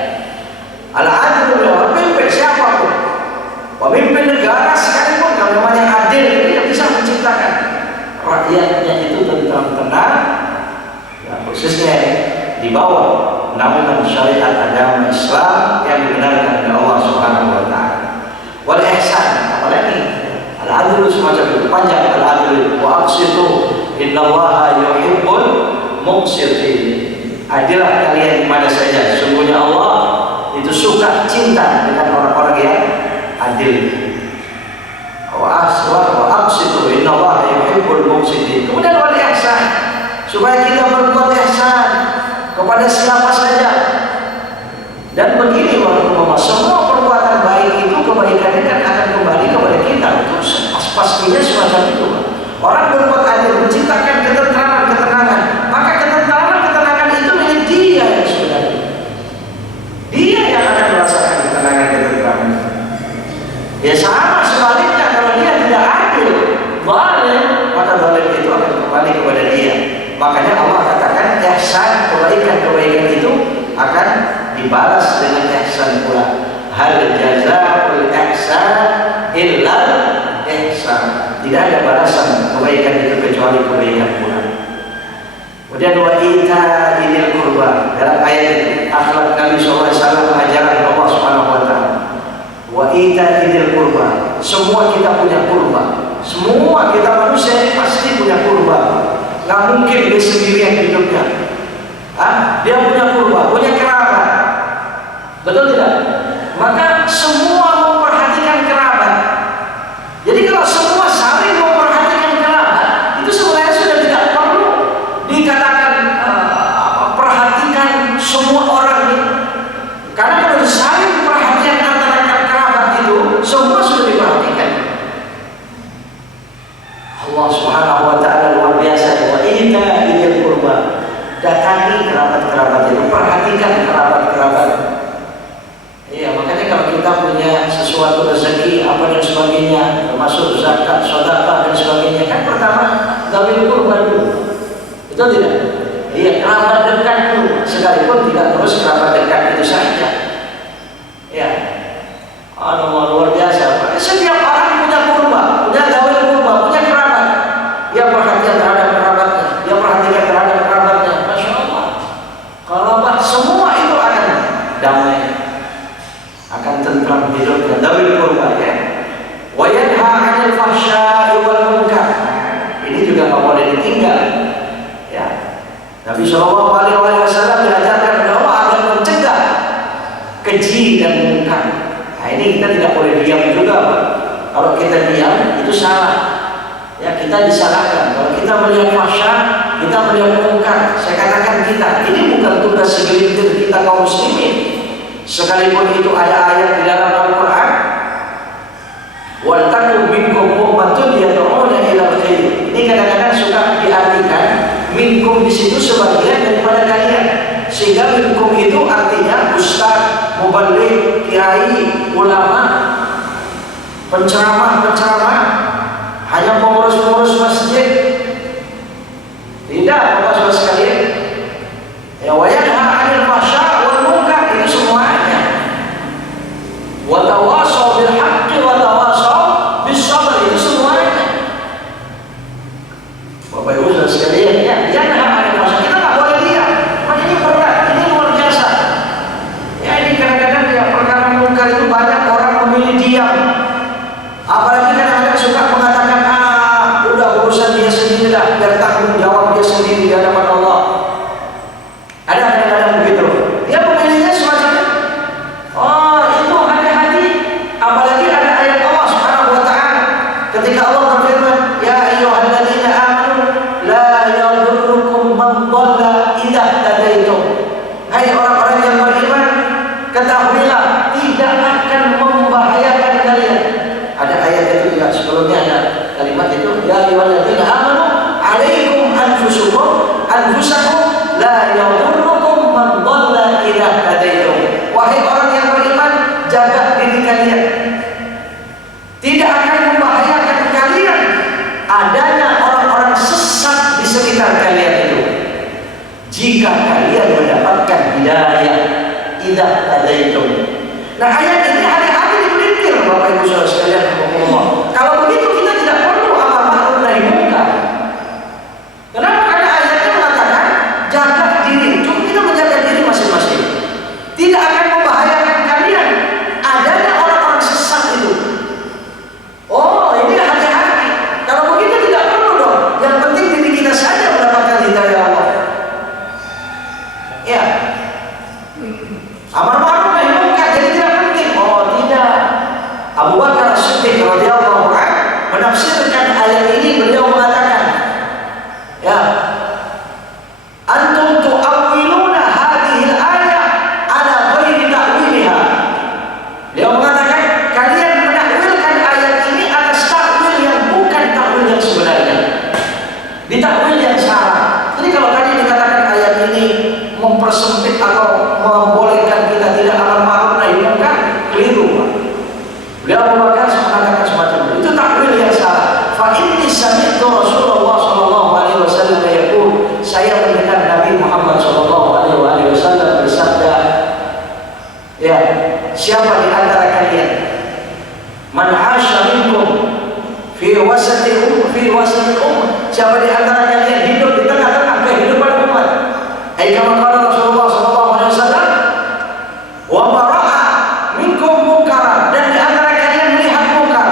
al-adil adalah pemimpin siapapun, pemimpin negara sekalipun, kalau namanya adil dia bisa menciptakan rakyatnya itu tentram tenang, ya, khususnya di bawah naungan syariat agama Islam yang dibenarkan oleh Allah Subhanahu Wa Taala. Wal ihsan, apalagi al-adil semacam itu panjang, al-adil wa aqsitu Innallaha yuhibbul muqsitin. Adillah kalian di mana saja. Sungguhnya Allah itu suka cinta dengan orang-orang yang adil. Wa aqsitu innallaha yuhibbul muqsitin. Kemudian wal ihsan, supaya kita berbuat ihsan kepada siapa saja. Dan begini Bapak, semua perbuatan baik itu kebaikannya kan akan kembali kepada kita. Itu pastinya semacam itu. Orang berbuat adil menciptakan ketentraman, ketenangan, maka ketentraman, ketenangan itu milik dia yang sebenarnya. Dia yang akan merasakan ketenangan, ketentraman. Ya sama sebaliknya, kalau dia tidak adil, zalim, maka zalim itu akan kembali kepada dia. Makanya Allah katakan ihsan, kebaikan-kebaikan itu akan dibalas dengan ihsan pula. Hal jazaa'ul ihsan illa ihsan. Tidak ada balasan kebaikan itu kecuali kebaikan pula. Kemudian wa ita'il qurba, dalam ayat itu akhlak Nabi sallallahu alaihi wasallam, ajaran Allah Subhanahu wa taala. Wa ita'il qurba, semua kita punya kurba. Semua kita manusia pasti punya kurba. Nggak mungkin dia sendirian hidupnya. Dia punya kurba, punya kerabat. Betul tidak? Maka semua memperhatikan kerabat. Jadi kalau semua saling memperhatikan kerabat, itu sebenarnya sudah tidak perlu dikatakan perhatikan semua orang ini. Karena kalau saling perhatian antara kerabat itu, semua sudah diperhatikan. Allah Subhanahu wa taala luar biasa. Wa ita'il qurba, datangi kerabat-kerabat itu, perhatikan kerabat-kerabat. Iya, makanya kalau kita punya sesuatu rezeki apa dan sebagainya, termasuk zakat, sedekah dan sebagainya, kan pertama dzawil qurba dulu. Betul tidak? Iya, kerabat dekat dulu, sekalipun tidak terus kerabat dekat itu saja. Ya, luar biasa. Setiap orang punya qurba, punya dzawil qurba, punya kerabat. Dia perhatian terhadap kerabatnya, dia perhatikan terhadap kerabatnya. Masya Allah. Kerabat semua itu akan damai, akan tentram hidupnya. Dzawil qurba, ya. Wa yanha 'anil fahsya'i wal munkar. Ini juga nggak boleh ditinggal. Ya. Nabi Shallallahu alaihi wasallam diajarkan bahwa agar mencegah keji dan munkar. Nah, ini kita tidak boleh diam juga, Pak. Kalau kita diam itu salah. Ya, kita disalahkan. Kalau kita melihat fahsya, kita melihat munkar. Saya katakan ini bukan tugas segelintir kita kaum muslimin. Sekalipun itu ada ayat di dalam Al-Quran, wal takum minkum ummatun yad'una ilal khair. Ini kadang-kadang suka diartikan minkum di situ sebagian daripada kalian, sehingga minkum itu artinya ustaz, muballigh, kiai, ulama, penceramah, hanya pengurus-pengurus masjid. Tidak, Bapak-Bapak sekalian. Ya, wa yanha 'anil fahsya wal munkar, itu semuanya. Wa tawasaw bil haqqi wa tawasaw bis sabr, itu semuanya. Bapak Ibu sekalian, ya, yanha 'anil fahsya, kita enggak boleh diam. Makanya ini berat, ini luar biasa. Ya, ini kadang-kadang ya perkara munkar itu banyak orang memilih diam. Apalagi kadang-kadang suka mengatakan, udah urusan dia sendiri dah, biar tanggung jawab dia sendiri di hadapan Allah. Ada kadang-kadang begitu. Dia memilihnya semacam itu, hati-hati. Apalagi ada ayat Allah Subhanahu wa taala ketika Allah berfirman, ya ayyuhalladzina amanu la yadurrukum man dhalla idza tadaitum. Hai orang-orang yang beriman, ketahuilah tidak akan membahayakan kalian. Ada ayat itu juga, sebelumnya ada kalimat itu, ya ayyuhalladzina amanu alaikum anfusakum la yadurrukum man dhalla idza tadaitum. Wahai orang yang beriman, jaga diri kalian. Tidak akan membahayakan kalian adanya orang-orang sesat di sekitar kalian itu, jika kalian mendapatkan hidayah idza tadaitum. Nah, ayat ini hati-hati dipelintir, Bapak Ibu Saudara sekalian. Kalau begitu kita tidak perlu amar ma'ruf nahi munkar. Kenapa? Karena ayatnya mengatakan jaga diri. Cuma kita menjaga diri masing-masing. Tidak akan membahayakan kalian adanya orang-orang sesat itu. Ini hati-hati. Kalau begitu tidak perlu dong. Yang penting diri kita wasatil siapa di antara kalian hidup di tengah-tengah kehidupan umat. Kama qala Rasulullah sallallahu alaihi wasallam, wa bara'a minkum munkara, dan di antara kalian melihat munkar.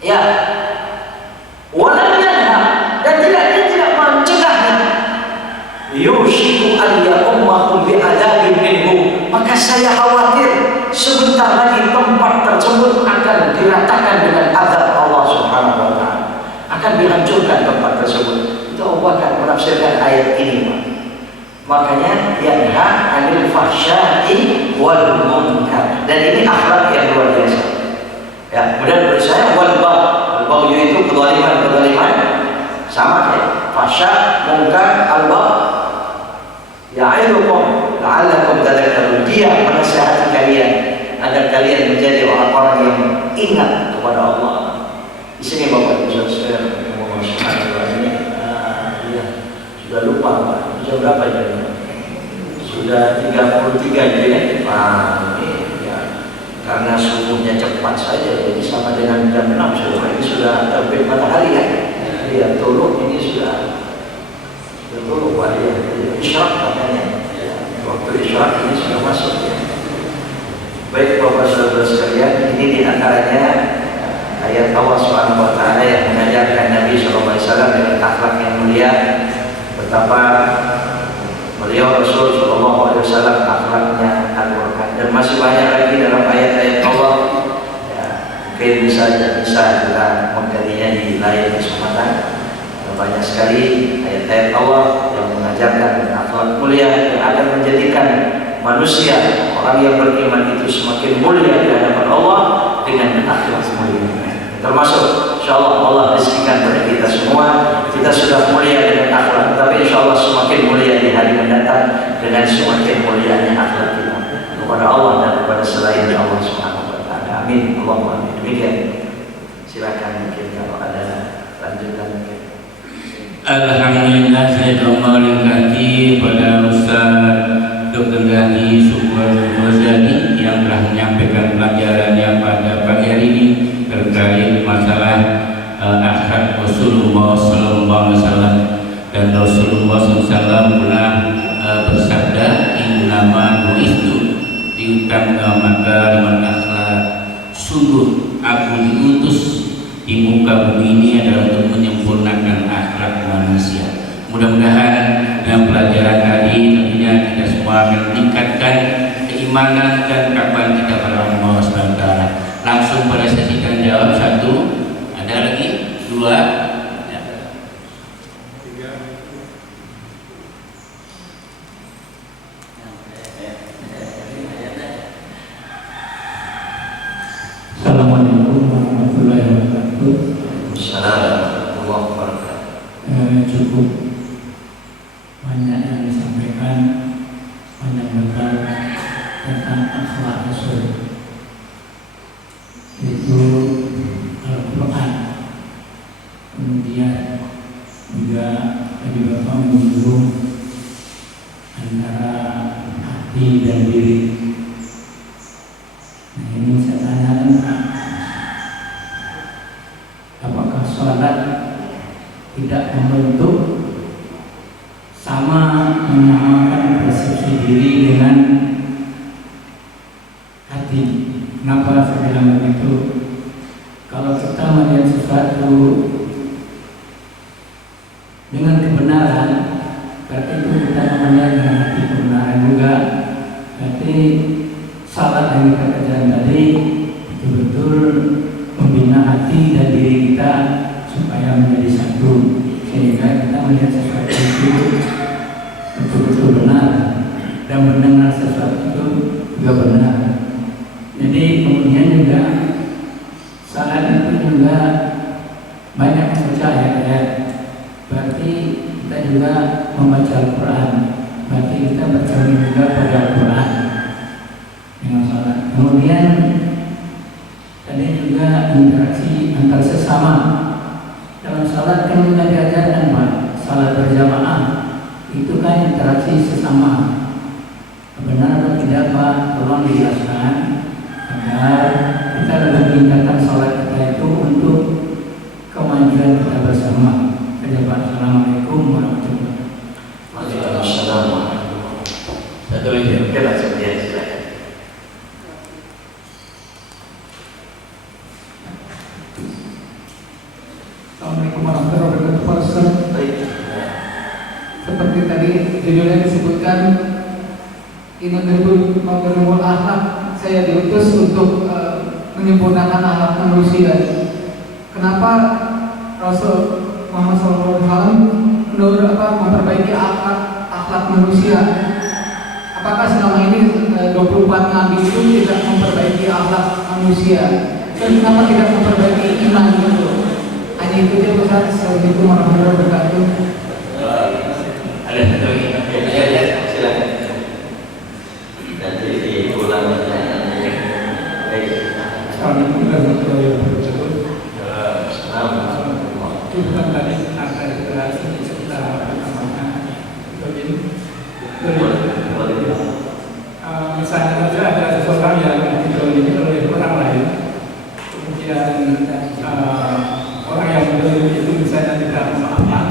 Ya. Wa lam yanha, dan dia tidak mencegahnya. Yushiku an ya'ummahum bi'adzabin minhu, maka saya khawatir sebentar lagi tempat tersebut akan diratakan dengan azab Allah Subhanahu wa taala. Akan dihancurkan tempat tersebut. Itu Abu Bakar menafsirkan ayat ini, Pak. Makanya yanha 'anil fahsya'i wal munkar. Dan ini akhlak yang luar biasa. Ya, kemudian menurut saya wal baghy itu kezaliman sama ya. Fahsya, munkar, al-baghy. Ya'idukum la'allakum tadhakkarun. Dia menasihati kalian agar kalian menjadi orang-orang yang ingat kepada Allah. Di sini Bapak Ibu Saudara ngomong ini, sudah lupa Pak. Jam berapa jamnya? Sudah 33 jadi ya. Ya. Karena subuhnya cepat saja, jadi sama dengan jam 6 ini sudah terbit matahari ya. Dia turun ini sudah turun Pak ya. Isyraq katanya. Waktu isyraq ini sudah masuk ya. Baik Bapak Saudara sekalian, ini diantaranya ayat Allah Subhanahu wa taala yang mengajarkan Nabi sallallahu alaihi wasallam dengan akhlak yang mulia, betapa beliau Rasul sallallahu alaihi wasallam akhlaknya Al-Qur'an. Dan masih banyak lagi dalam ayat-ayat Allah. Ya, mungkin bisa kita menggalinya di lain kesempatan. Banyak sekali ayat-ayat Allah yang mengajarkan akhlak mulia yang akan menjadikan manusia, orang yang beriman itu semakin mulia di hadapan Allah dengan akhlak mulia. Termasuk insyaallah Allah rezekikan pada kita semua, kita sudah mulia dengan akhlak, tapi insyaallah semakin mulia di hari mendatang dengan semakin mulianya akhlak kita kepada Allah dan kepada selain Allah Subhanahu wa taala. Amin. Allahumma amin. Demikian. Silakan mungkin kalau ada lanjutan mungkin. Alhamdulillah, saya terima kasih pada Ustaz Dr. Ghani Sukur Ghazali yang telah menyampaikan pelajarannya pada pagi hari ini terkait masalah akhlak Rasulullah Sallallahu Alaihi Wasallam. Dan Rasulullah SAW pernah bersabda, Innama bu'istu diutamkan makarimul akhlak. Sungguh aku diutus di muka bumi ini adalah untuk menyempurnakan akhlak manusia. Mudah-mudahan dengan pelajaran tadi tentunya kita semua akan meningkatkan keimanan dan ketakwaan kita pada Allah SWT. Langsung pada sesi tanya jawab. 1, ada lagi 2, ya. 3. Assalamualaikum warahmatullahi wabarakatuh. Assalamualaikum warahmatullahi wabarakatuh. Cukup banyak yang disampaikan, banyak bekal tentang akhlak Rasul. Itu Al-Quran. Kemudian juga tadi Bapak menyinggung antara hati dan diri. Nah, ini saya tanyakan, apakah sholat tidak membentuk sama menyamakan persepsi diri dengan hati? Kenapa saya bilang begitu? Kalau kita melihat sesuatu dengan kebenaran, berarti itu kita namanya dengan hati kebenaran juga. Berarti salat yang kita kerjakan tadi betul-betul membina hati dan diri kita supaya menjadi satu, sehingga kita melihat sesuatu itu betul-betul benar dan mendengar sesuatu itu juga benar. Jadi kemudian juga salat itu juga banyak membaca ayat-ayat. Berarti kita juga membaca Al-Quran. Berarti kita bercermin juga pada Al-Quran dengan salat. Kemudian tadi juga interaksi antar sesama. Dalam salat kan kita diajarkan Pak, salat berjamaah itu kan interaksi sesama. Benar atau tidak Pak? Tolong dijelaskan agar kita lebih meningkatkan salat kita itu untuk warahmatullahi wabarakatuh. Seperti tadi judulnya disebutkan Innamal akhlak, saya diutus untuk menyempurnakan akhlak manusia. Kenapa Rasul Muhammad SAW memperbaiki akhlak manusia? Apakah selama ini 24 nabi itu tidak memperbaiki akhlak manusia? Dan kenapa tidak memperbaiki iman itu? Hanya itu dia Ustaz. Assalamualaikum warahmatullahi wabarakatuh. Ada satu lagi. Ya, silakan. Nanti diulang pertanyaannya. Baik. Assalamualaikum warahmatullahi wabarakatuh. Assalamualaikum. Itu bukan tadi akan kita pertama begini. Misalnya saja ada seseorang yang didolimi oleh orang lain, kemudian orang yang mendolimi itu misalnya tidak memaafkan,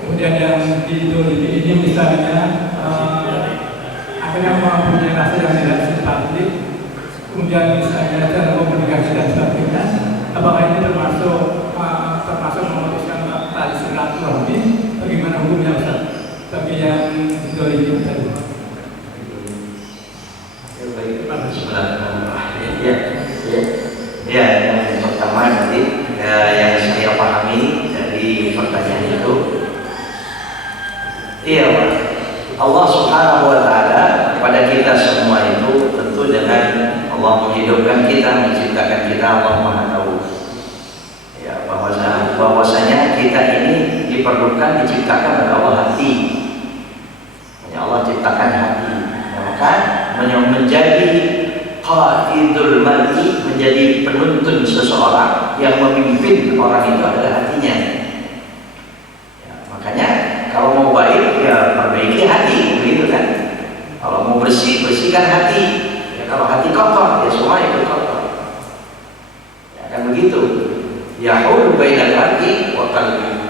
kemudian yang didolimi ini misalnya akhirnya mempunyai rasa yang tidak simpati, kemudian misalnya dalam komunikasi dan sebagainya, apakah ini termasuk memutuskan tali silaturahmi? Bagaimana hukumnya Ustaz bagi yang didolimi tadi? Ya, yang pertama nanti yang saya pahami dari pertanyaan itu, iya Pak, Allah Subhanahu Wa Taala kepada kita semua itu tentu dengan Allah menghidupkan kita, menciptakan kita, Allah Maha Tahu. Ya, bahwasanya kita ini diperlukan diciptakan oleh Allah hati. Ya, Allah ciptakan hati. Ya, maka menjadi qaidul mar'i, menjadi penuntun seseorang, yang memimpin orang itu adalah hatinya. Ya, makanya kalau mau baik ya perbaiki hati, begitu kan? Kalau mau bersih, bersihkan hati. Ya, kalau hati kotor ya semua itu kotor. Ya kan begitu. Yahul bainal mar'i wa qalbi.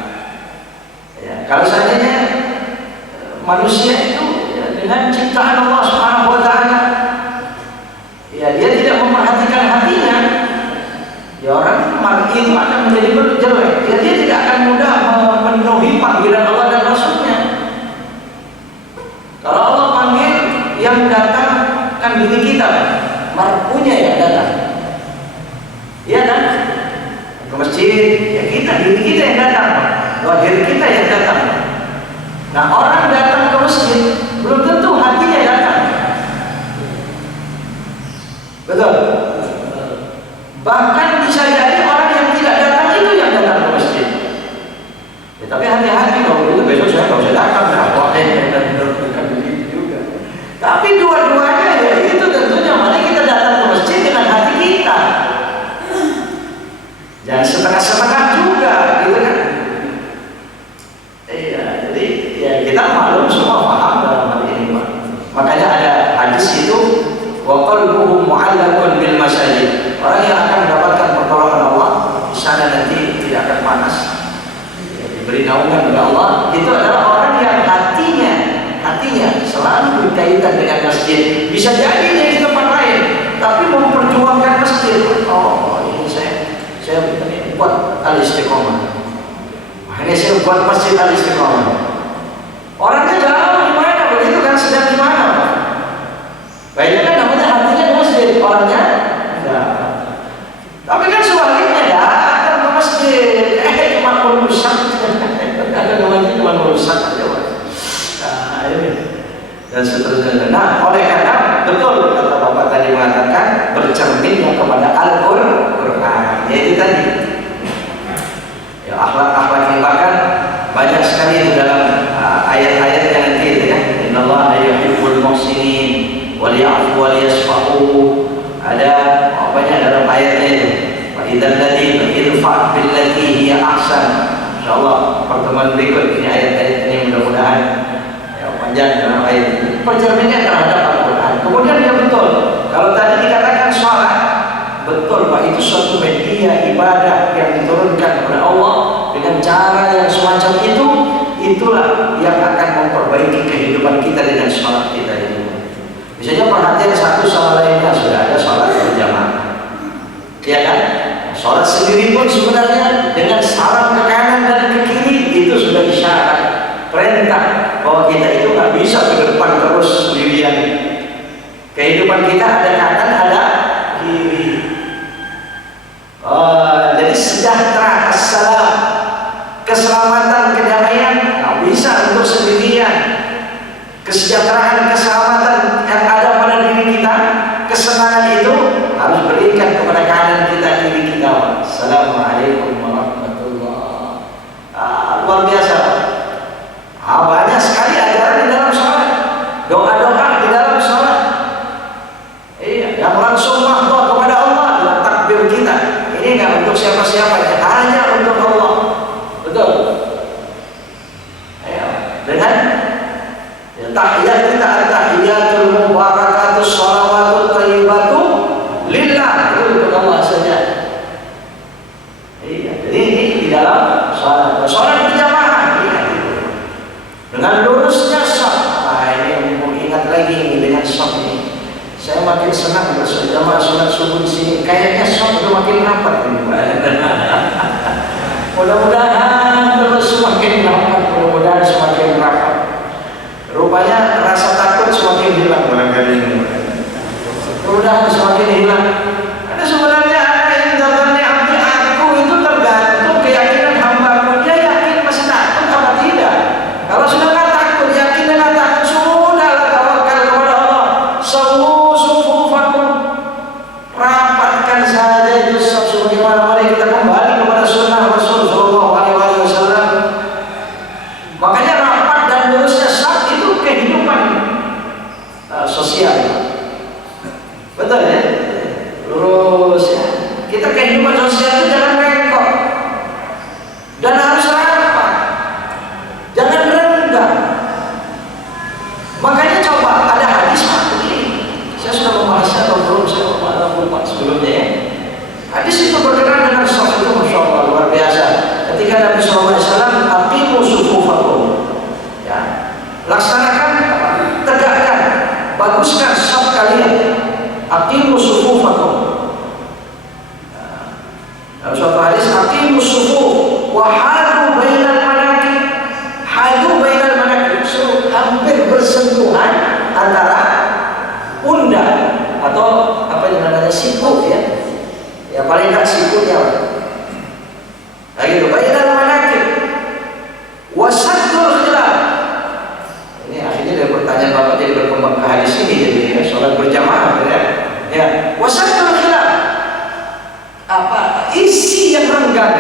Ya, kalau seandainya manusia itu ya, dengan ciptaan Allah Subhanahu Wa Taala, ya dia tidak memperhatikan hatinya, ya orang mar'i itu akan menjadi jelek. Ya, dia tidak akan mudah memenuhi panggilan Allah dan Rasulnya. Kalau Allah panggil, yang datang kan diri kita, mar'unya yang datang. Iya kan? Ke masjid, ya diri kita yang datang, diri kita yang datang. Nah, orang datang ke masjid belum tentu hatinya datang. Betul. Bahkan bisa jadi orang yang tidak datang itu yang datang ke masjid. Ya, tapi hati-hati dong, itu besok saya nggak usah datang, dan begitu juga. Tapi dua-duanya ya itu tentunya mari kita datang ke masjid dengan hati kita. Jangan setengah-setengah juga, gitu kan? Iya, jadi ya kita maklum semua paham dalam hal ini, Pak. Makanya ada hadis itu, wa qalbuhu mu'allaqun bil masajid. Orang yang akan mendapatkan pertolongan Allah di sana nanti tidak akan panas, ya, diberi naungan oleh Allah. Itu adalah orang yang hatinya selalu berkaitan dengan masjid. Bisa jadi dia di tempat lain, tapi memperjuangkan masjid. Oh, ini saya buat al-istiqomah. Makanya saya buat masjid al-istiqomah. Orangnya jauh di mana, begitu kan, sedang di mana? Baiknya kan namanya hatinya di masjid, orangnya enggak. Tapi kan sebaliknya datang ke masjid, cuma merusak. Ada namanya cuma merusak aja. Nah, ini dan seterusnya. Nah, oleh karena betul kata Bapak tadi mengatakan bercerminnya kepada Al-Qur'an, yaitu tadi ya akhlak-akhlak yang bahkan banyak sekali itu dalam ayat-ayat yang nanti itu ya. Innallaha yuhibbul muhsinin wal ya'fu wal yasfahu. Ada banyak dalam ayatnya itu. Wa idzal ladzi irfa' billati hiya ahsan. Insyaallah pertemuan berikut ini ayat-ayat ini mudah-mudahan ya panjang dalam ayat ini. Pencerminnya terhadap Al-Qur'an. Kemudian yang betul, kalau tadi dikatakan sholat, betul Pak, itu suatu media ibadah yang diturunkan oleh Allah dengan cara yang semacam itu. Itulah yang akan memperbaiki kehidupan kita dengan sholat kita itu. Misalnya perhatian satu sama lainnya, sudah ada sholat berjamaah, ya kan? Sholat sendiri pun sebenarnya dengan salam ke kanan sejahtera, assalam, keselamatan, kedamaian, nggak bisa untuk sendirian. Kesejahteraan, keselamatan yang ada pada diri kita, kesenangan itu harus berikan kepada kanan kita, diri kita. Assalamualaikum warahmatullahi wabarakatuh. Luar biasa. Banyak sekali ajaran di dalam sholat, doa-doa di dalam sholat. Iya, yang langsung mahdoh kepada Allah dalam takbir kita. Ini nggak untuk siapa-siapa, hanya untuk Allah. Betul. Ayo, dengan tahiyat kita, tahiyatul mubarakatus shalawatut thayyibatu lillah, itu untuk Allah saja. Iya, jadi ini di dalam sholat berjamaah, dengan lurusnya shaf. Ini mau ingat lagi ini dengan shaf ini. Saya makin senang berjamaah sholat subuh di sini. Kayaknya shaf itu makin rapat ini. Mudah-mudahan terus semakin rapat, mudah-mudahan semakin rapat. Rupanya rasa takut semakin hilang barangkali ini. Mudah-mudahan semakin hilang. Ada sebenarnya ada yang datangnya abdi aku itu tergantung keyakinan hambaku. Dia yakin masih takut apa tidak? Kalau sudah nggak takut, yakin dengan takut, sudahlah tawakal kepada Allah. Sawu sufufakum, rapatkan saja itu sebagaimana. Mari kita kembali kepada sunnah Rasul Sallallahu Alaihi Wasallam. Makanya rapat dan lurusnya saf itu kehidupan sosial. Betul ya? Lurus ya. Kita kehidupan sosial itu jangan bengkok dan harus rapat, jangan renggang. Makanya coba ada hadis begini. Saya sudah membahasnya atau belum? Saya lupa sebelumnya ya. Hadis itu berkenaan dengan saf itu, masya Allah, luar biasa. Ketika Nabi SAW, aqimu sufufakum, ya, laksanakan, tegakkan, baguskan saf kalian. Aqimu sufufakum. Dalam suatu hadis, aqimu sufuf wa hadu bainal manakib. Hadu bainal manakib, so, hampir bersentuhan antara pundak atau apa yang namanya sikut ya. Ya paling tak sikutnya. Nah gitu, bainal manakib wasaddul khilaf. Ini akhirnya dari pertanyaan Bapak jadi berkembang ke hadis ini, jadi ya, sholat berjamaah ya. Ya, wasaddul khilaf. Apa isi yang renggang?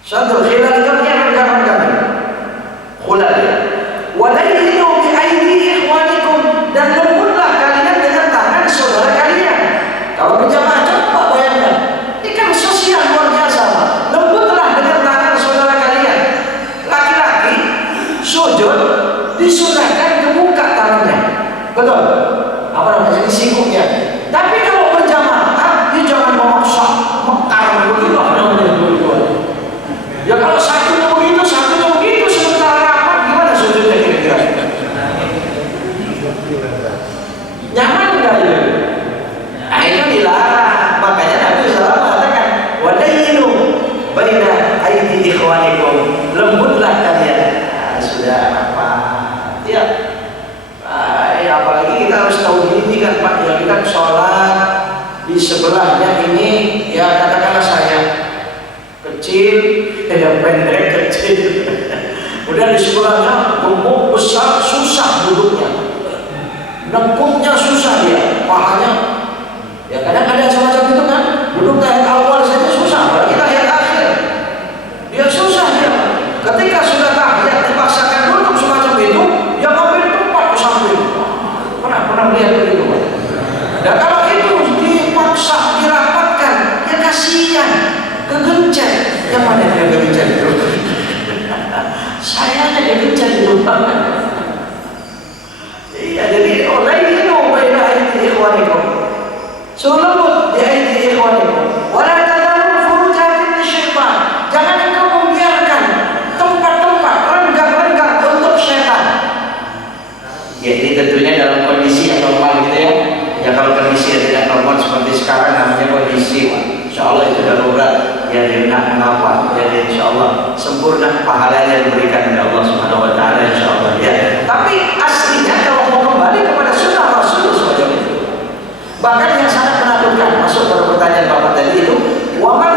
Saddul khilaf itu yang renggang-renggang. Khulal ya. Walainu bi aidi ikhwanikum, dan lembutlah kalian dengan tangan saudara kalian. Kalau berjamaah coba bayangkan, ini kan sosial luar biasa. Lembutlah dengan tangan saudara kalian. Laki-laki sujud disunahkan kebuka tangannya, betul? Apa namanya, disikutnya. Tapi kalau berjamaah, dia jangan memaksa, mekar begitu. Ya kalau satunya begitu, satunya begitu, sementara rapat, gimana sujudnya kira-kira? Nyaman nggak ya? Nah itu dilarang. Makanya Nabi SAW mengatakan, walainu baina aidi ikhwanikum, lembutlah kalian. Nah, sudah apa? Ya. Apalagi kita harus tahu diri kan Pak, ya kita sholat di sebelahnya ini, ya katakanlah saya kecil, ya pendek kecil, kemudian di sebelahnya gemuk besar, susah duduknya, nekuknya susah dia, pahanya, ya kadang ada semacam itu kan, duduk tahiyat awal saja susah, apalagi tahiyat akhir, dia susah dia. Ketika sudah tahiyat dipaksakan duduk semacam itu, dia ngambil tempat ke samping. Pernah lihat begitu Pak? Dan kalau itu dipaksa, dirapatkan, ya kasihan, kegencet. Yang mana dia kegencet itu? Saya aja kegencet itu Pak. Iya, jadi walainu baina aidi ikhwanikum, sulubut di aidi ikhwanikum, wala tadaru furujatin syaitan. Jangan engkau membiarkan tempat-tempat renggang-renggang untuk syaitan. Ya ini tentunya dalam kondisi yang normal gitu ya. Ya kalau kondisi yang tidak normal seperti sekarang namanya kondisi, insya Allah itu darurat. Ya tidak mengapa. Jadi insya Allah sempurna pahalanya diberikan oleh Allah Subhanahu Wa Taala insya Allah ya. Tapi aslinya kalau mau kembali kepada sunnah Rasul semacam itu. Bahkan yang sangat menakutkan, masuk pada pertanyaan Bapak tadi itu, waman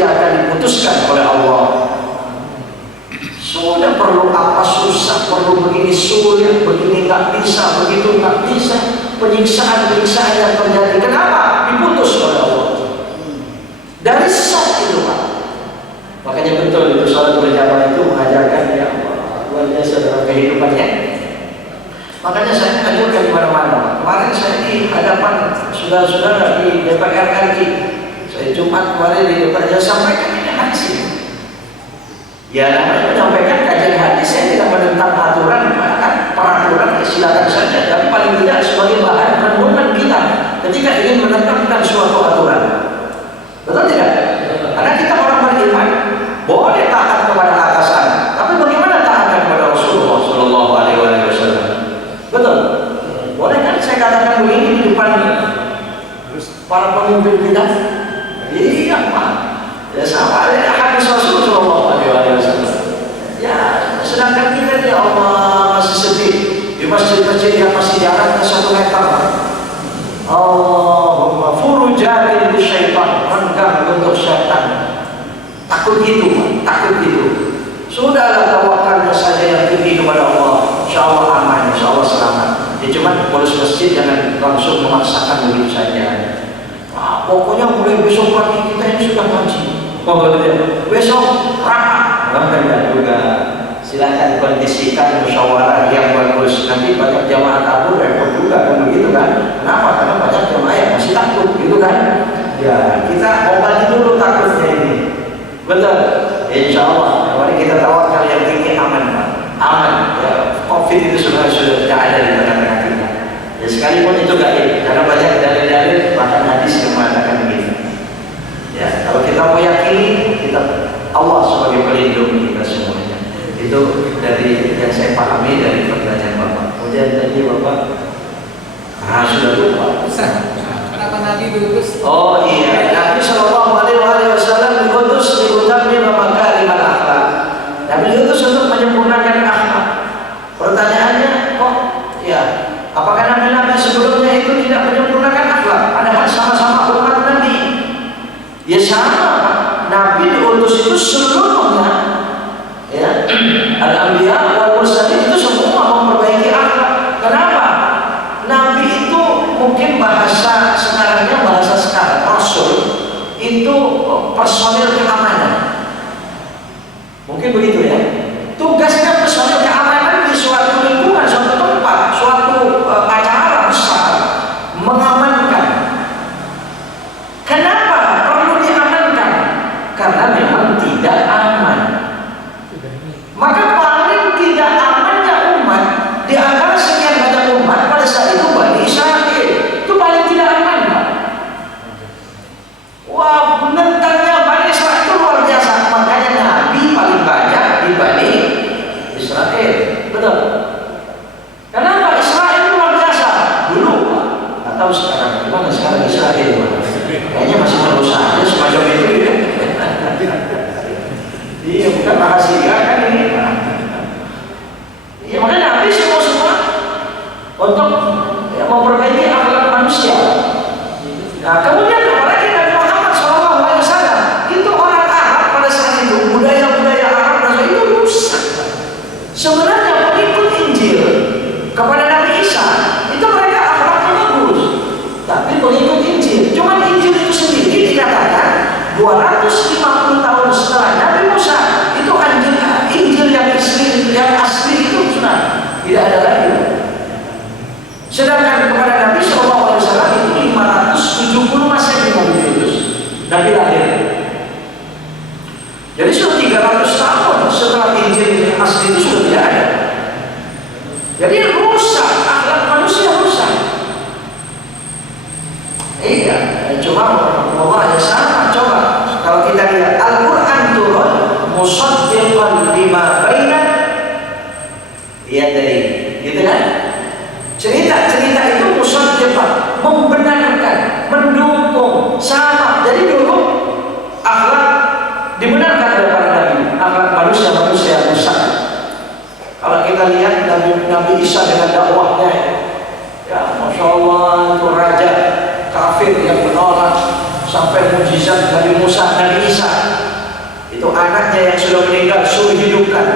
dia akan diputuskan oleh Allah. Sudah perlu apa susah, perlu begini sulit, begini nggak bisa, begitu nggak bisa, penyiksaan-penyiksaan yang terjadi. Kenapa? Diputus oleh Allah. Dari shock itu Pak. Makanya betul itu sholat berjamaah itu mengajarkan ya Allah luar biasa dalam kehidupannya. Makanya saya anjurkan di mana-mana. Kemarin saya di hadapan saudara-saudara di DPR RI, saya Jumat kemarin di DPR, saya sampaikan ini hadis ini. Ya namanya menyampaikan kajian hadis, saya tidak menentang aturan, peraturan, silakan saja. Tapi paling tidak sebagai bahan renungan kita ketika ingin menetapkan suatu aturan. Betul tidak? Karena kita orang beriman, boleh taat kepada atasan, tapi bagaimana taat kepada Rasulullah Shallallahu Alaihi Wasallam? Betul? Boleh kan saya katakan begini di depan para pemimpin kita? Iya Pak. Ya sama ada hadis Rasulullah Shallallahu Alaihi Wasallam. Ya, sedangkan kita ya Allah masih sedih di masjid-masjid yang masih jaraknya 1 meter. Allahumma furujatin di syaitan, renggang untuk syaitan. Takut itu, takut itu. Sudahlah tawakalnya saja yang tinggi kepada Allah. Insya Allah aman, insya Allah selamat. Ya cuma pengurus masjid jangan langsung memaksakan begitu saja. Nah, pokoknya mulai besok pagi kita ini sudah ngaji. Besok rapat, enggak juga. Silakan kondisikan musyawarah yang bagus. Nanti banyak jamaah kabur repot juga kan begitu kan? Kenapa? Karena banyak jamaah yang masih takut, gitu kan? Ya kita obati dulu takutnya ini. Betul. Insya Allah. Mari kita tawakal yang tinggi aman, Pak. Aman. Ya, COVID itu sudah tidak ada di tengah-tengah kita. Ya sekalipun itu gaib, karena banyak dalil-dalil bahkan hadis yang mengatakan begitu. Ya kalau kita mau yakini kita Allah sebagai pelindung kita semuanya. Itu dari yang saya pahami dari pertanyaan Bapak. Kemudian tadi Bapak, sudah lupa. Kenapa Nabi diutus? Oh iya, Nabi Shallallahu Alaihi Wasallam diutus diutamnya makarimal akhlak. Nabi diutus untuk menyempurnakan akhlak. Pertanyaannya, kok ya, apakah nabi-nabi sebelumnya itu tidak menyempurnakan akhlak? Padahal sama-sama umat Nabi. Ya sama, Nabi diutus itu seluruhnya. Ya, al-anbiya wal mursalin itu semua memperbaiki akhlak. Kenapa? Nabi itu mungkin bahasa sekarangnya bahasa sekarang rasul itu personil keamanan. Mungkin begitu ya. Tugasnya personil keamanan di suatu lingkungan, suatu tempat, suatu acara besar mengamankan. Kenapa perlu diamankan? Karena memang tidak aman. Maka paling tidak amannya umat di antara sekian banyak umat pada saat itu Bani Israel itu paling tidak aman, Pak. Wah, menentangnya Bani Israel itu luar biasa. Makanya Nabi paling banyak di Bani Israel. Betul. Kenapa Israel itu luar biasa? Dulu, Pak. Nggak tahu sekarang. Gimana sekarang Israel? Kayaknya masih terus aja semacam itu ya. Iya, bukan rahasia kan ini. Iya, makanya Nabi semua untuk ya, memperbaiki akhlak manusia. Nah, kemudian apalagi Nabi Muhammad SAW itu orang Arab pada saat itu, budaya-budaya Arab pada saat itu rusak. Sebenarnya pengikut Injil kepada Nabi Isa itu mereka akhlaknya bagus, tapi pengikut Injil. Cuma Injil itu sendiri dikatakan 250 tahun setelah Nabi Musa itu Injil yang asli itu sudah tidak ada lagi. Sedangkan kepada Nabi SAW itu 570 Masehi Nabi diutus, Nabi lahir. Jadi sudah 300 tahun setelah Injil yang asli itu sudah tidak ada. Jadi rusak, akhlak manusia rusak. Iya, cuma Allah yang sama. Coba kalau kita lihat Al-Quran turun musaddiqan lima baina yadayhi, gitu kan? Cerita-cerita itu musaddiqan, membenarkan, mendukung, sama. Jadi dulu akhlak dibenarkan oleh para nabi, akhlak manusia rusak. Kalau kita lihat Nabi Isa dengan dakwahnya, ya Masya Allah itu raja kafir yang menolak sampai mukjizat Nabi Musa, Nabi Isa. Itu anaknya yang sudah meninggal suruh hidupkan.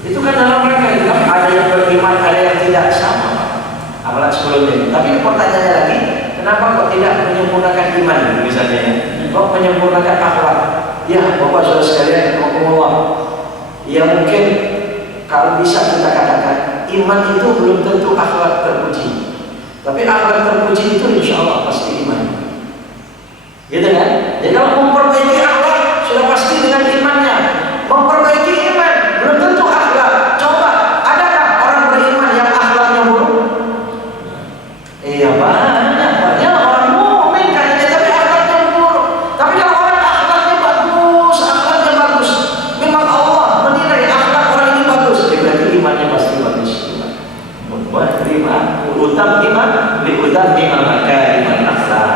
Itu kan dalam rangka itu kan ada yang beriman, ada yang tidak, sama amalan sebelumnya. Tapi pertanyaannya lagi, kenapa kok tidak menyempurnakan iman misalnya? Kok menyempurnakan akhlak? Ya, Bapak Saudara sekalian, Allah. Ya mungkin kalau bisa kita katakan iman itu belum tentu akhlak terpuji. Tapi akhlak terpuji itu insya Allah pasti iman. Gitu kan? Jadi kalau memperbaiki akhlak sudah pasti dengan imannya. Memperbaiki iman belum tentu akhlak. Coba, adakah orang beriman yang akhlaknya buruk? Iya banyak orang mukmin kayaknya tapi akhlaknya buruk. Tapi kalau orang akhlaknya bagus, memang Allah menilai akhlak orang ini bagus, berarti imannya pasti bagus. Buat lima, utam iman maka iman akhlak.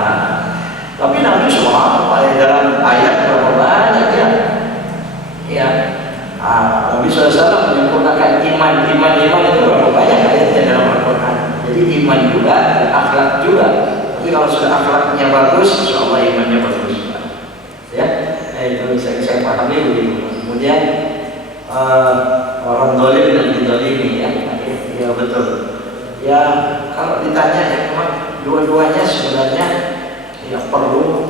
Tapi Nabi SAW dalam ayat berapa banyak ya? Ya, Nabi SAW menyempurnakan iman itu berapa banyak ayatnya dalam Al-Quran. Jadi iman juga, akhlak juga. Tapi kalau sudah akhlaknya bagus, insya Allah imannya bagus. Ya, itu saya pahami begitu. Kemudian orang dolim dan didolimi ya, ya betul. Ya kalau ditanya ya memang dua-duanya sebenarnya ya perlu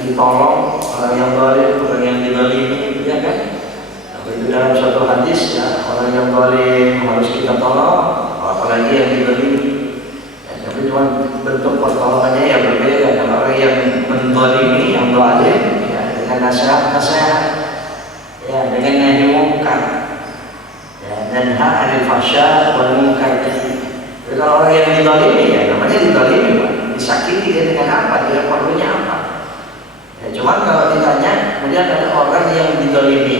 ditolong, orang yang dolim, orang yang didolimi, ya kan? Itu dalam suatu hadis ya, orang yang dolim harus kita tolong, apalagi yang didolimi. Ya, tapi cuma bentuk pertolongannya yang berbeda. Kalau orang yang mendolimi, yang dolim, ya dengan nasihat, ya dengan nahi mungkar, ya dan hak anil fahsya wal munkar. Jadi kalau orang yang didolimi ya namanya didolimi, Pak. Disakiti dia dengan apa? Dia perlunya apa? Ya, cuma kalau ditanya, kemudian ada orang yang didolimi.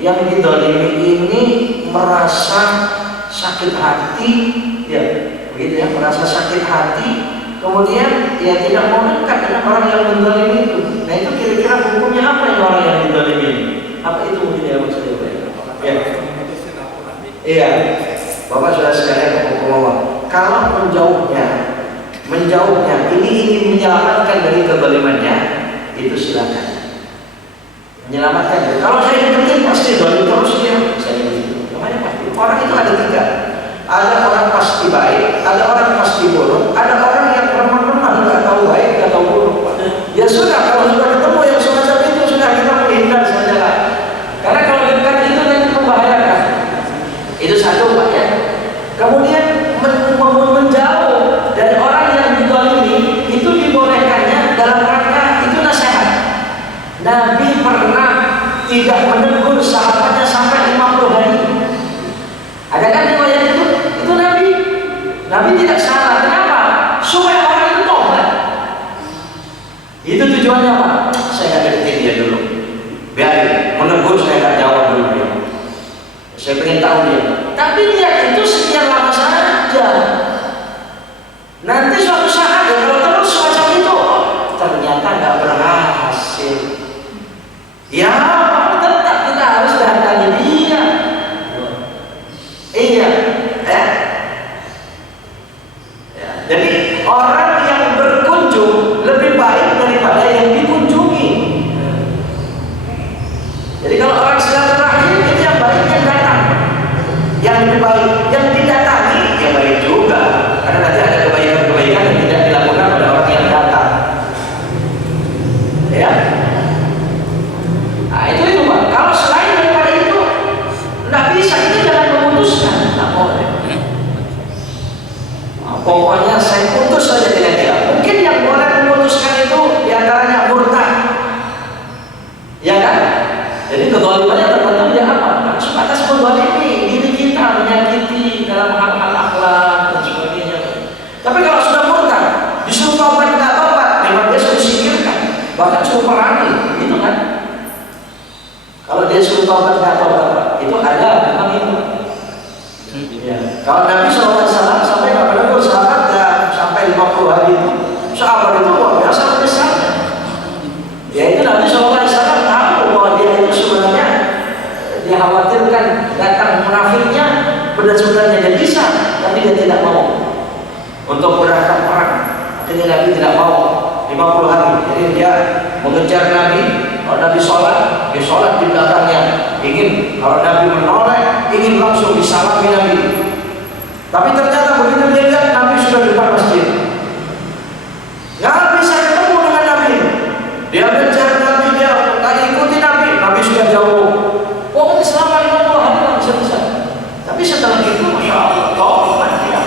Yang didolimi ini merasa sakit hati, ya begitu ya, merasa sakit hati. Kemudian ya tidak mau dekat dengan orang yang mendolimi itu. Nah itu kira-kira hukumnya apa yang orang yang didolimi? Apa itu mungkin ya maksudnya? Ya. Iya. Bapak sudah sekalian hukum Allah. Kalau menjauhnya ini ingin menyelamatkan dari kezalimannya, itu silakan menyelamatkan. Kalau saya deketin pasti dolim terus dia, saya begitu. Namanya pasti. Orang itu ada tiga. Ada orang pasti baik, ada orang pasti buruk, ada orang yang remah-remah nggak tahu baik, nggak tahu buruk. Ya sudah, kalau sudah ketemu yang semacam itu sudah kita menghindar saja lah. Karena kalau dekat itu nanti membahayakan. Itu satu Pak ya. Kemudian menjauh dari orang yang didolimi itu dibolehkannya dalam rangka itu nasihat. Nabi pernah tidak menegur sahabatnya sampai 50 hari. Ada kan riwayat itu? Itu Nabi tidak salah. Kenapa? Supaya orang itu tobat. Itu tujuannya apa? Saya deketin dia dulu. Biarin, menegur saya nggak jawab dulu dia. Saya pengen tahu dia. Tapi dia itu sekian lama saja. Nanti suatu saat ya, kalau terus semacam itu, ternyata nggak berhasil. Ya, tetap kita harus datangi dia. Iya, ya. Jadi orang yang berkunjung lebih baik daripada yang dikunjungi. Jadi kalau orang silaturahim itu yang baik yang datang, yang lebih baik. Yang didatangi yang baik juga, karena nanti ada kebaikan-kebaikan yang tidak dilakukan oleh orang yang datang. Ya. Nah itu Pak. Kalau selain daripada itu nggak bisa, itu jangan memutuskan, nggak boleh. Nah, pokoknya saya putus saja dengan dia. Mungkin yang boleh memutuskan itu diantaranya murtad, ya kan? Jadi kezalimannya tergantung dia apa? Sebatas menzalimi diri kita, menyakiti dalam hal-hal akhlak dan sebagainya. Tapi kalau sudah murtad, disuruh taubat nggak taubat, memang dia sudah disingkirkan, bahkan suruh perangi, gitu kan? Kalau dia suruh taubat nggak taubat, itu ada memang itu. Ya. Kalau Nabi SAW sampai nggak menegur sahabat ya, sampai 50 hari itu, sahabat itu luar biasa besarnya. Ya itu Nabi SAW tahu bahwa dia itu sebenarnya dikhawatirkan datang munafiknya, benar-benarnya dia bisa, tapi dia tidak mau untuk berangkat perang. Akhirnya Nabi tidak mau 50 hari. Jadi dia mengejar Nabi. Kalau Nabi sholat, dia sholat di belakangnya. Ingin, kalau Nabi menoleh, ingin langsung disalami Nabi. Tapi ternyata begitu dia lihat Nabi sudah di depan masjid, nggak bisa ketemu dengan Nabi. Dia mengejar Nabi, dia tadi ikuti Nabi. Nabi sudah jauh. Pokoknya selama 50 hari nggak bisa. Tapi setelah itu, masya Allah, taubat dia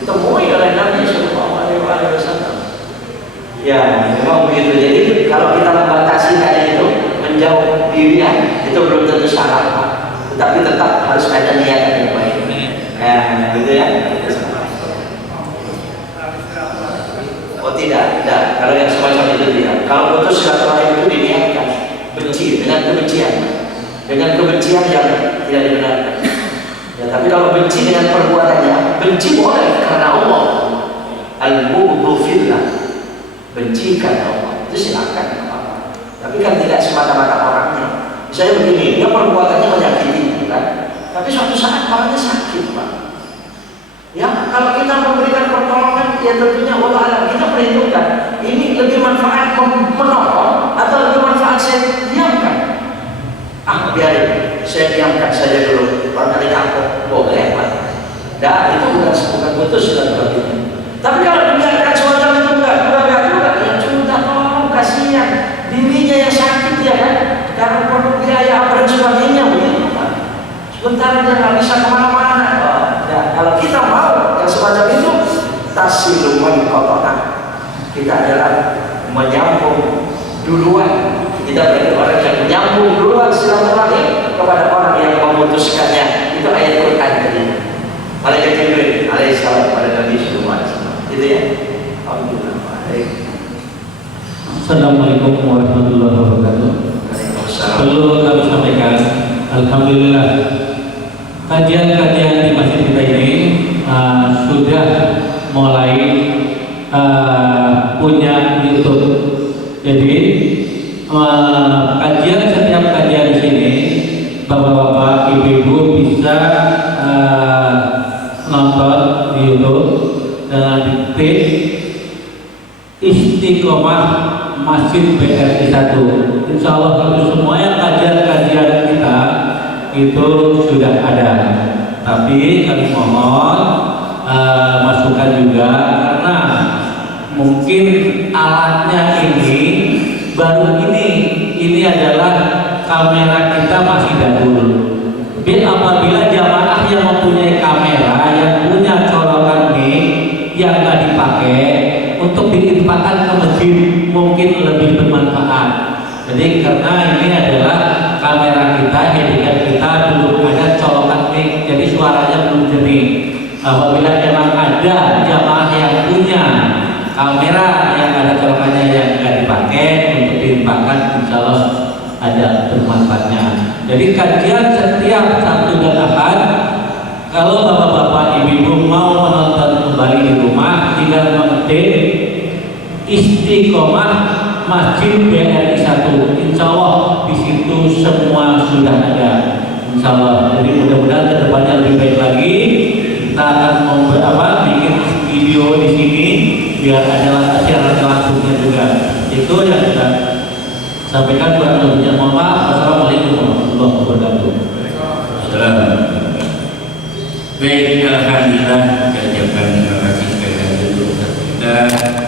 ditemui oleh Nabi Sallallahu Alaihi Wasallam. Ya, memang begitu. Jadi kalau kita membatasi tadi itu menjauh dirinya, itu belum tentu salah, Pak. Tetapi tetap harus ada niat yang baik. Ya, gitu ya. Oh tidak. Kalau yang semacam itu tidak. Kalau putus silaturahim itu diniatkan benci dengan kebencian yang tidak dibenarkan. Ya, tapi kalau benci dengan perbuatannya, benci boleh karena Allah. Al-bughdu fillah. Benci karena Allah, itu silakan. Tapi kan tidak semata-mata orangnya. Misalnya begini, dia perbuatannya menyakiti, kan? Tapi suatu saat orangnya sakit, Pak. Ya, kalau kita memberikan pertolongan, ya tentunya Allah kita perhitungkan. Ini lebih manfaat menolong atau lebih manfaat saya diamkan? Biarin, saya diamkan saja dulu. Barangkali kapok, boleh, Pak. Dan itu bukan putus silaturahim. Tapi kalau dibiarkan semacam itu enggak juga, ya sudah tolong, kasihan dirinya yang sakit ya kan, karena perlu biaya apa dan sebagainya begitu Pak. Sebentar dia nggak bisa kemana-mana. Ya, kalau kita mau yang semacam itu, tasiluman kotoran, kita adalah menyambung duluan. Kita berarti orang yang menyambung duluan silaturahim kepada orang yang memutuskannya. Itu ayat Quran tadi. Malaikat Jibril alaihissalam pada Nabi Sallallahu Alaihi Wasallam. Itu ya. Alhamdulillah. Assalamualaikum warahmatullahi wabarakatuh. Perlu kami sampaikan, alhamdulillah kajian-kajian di masjid kita ini sudah mulai punya YouTube. Jadi setiap kajian di sini, bapak-bapak, ibu-ibu bisa nonton di YouTube dengan ketik Istiqomah Masjid BRI 1. Insya Allah itu semuanya kajian-kajian kita itu sudah ada. Tapi kami mohon masukan juga, karena mungkin alatnya ini baru ini adalah kamera kita masih jadul. Tapi apabila jamaah yang mempunyai kamera, yang punya colokan mic yang nggak dipakai, untuk diinfakkan ke masjid mungkin lebih bermanfaat. Jadi karena ini adalah kamera kita, jadikan kita belum ada colokan mic, jadi suaranya belum jernih. Apabila memang ada jamaah yang punya kamera yang ada colokannya yang nggak dipakai, untuk diinfakkan, insya Allah ada bermanfaatnya. Jadi kajian setiap Sabtu dan Ahad, kalau bapak-bapak ibu-ibu mau menonton kembali di rumah, tinggal mengetik Istiqomah Masjid BRI 1. Insya Allah di situ semua sudah ada. Insya Allah. Jadi mudah-mudahan kedepannya lebih baik lagi. Kita akan bikin video di sini biar ada siaran langsungnya juga. Itu yang kita sampaikan. Kurang lebihnya mohon maaf. Wassalamualaikum warahmatullahi wabarakatuh. Assalamualaikum. Baik, alhamdulillah kita ucapkan terima kasih kepada Ustaz kita.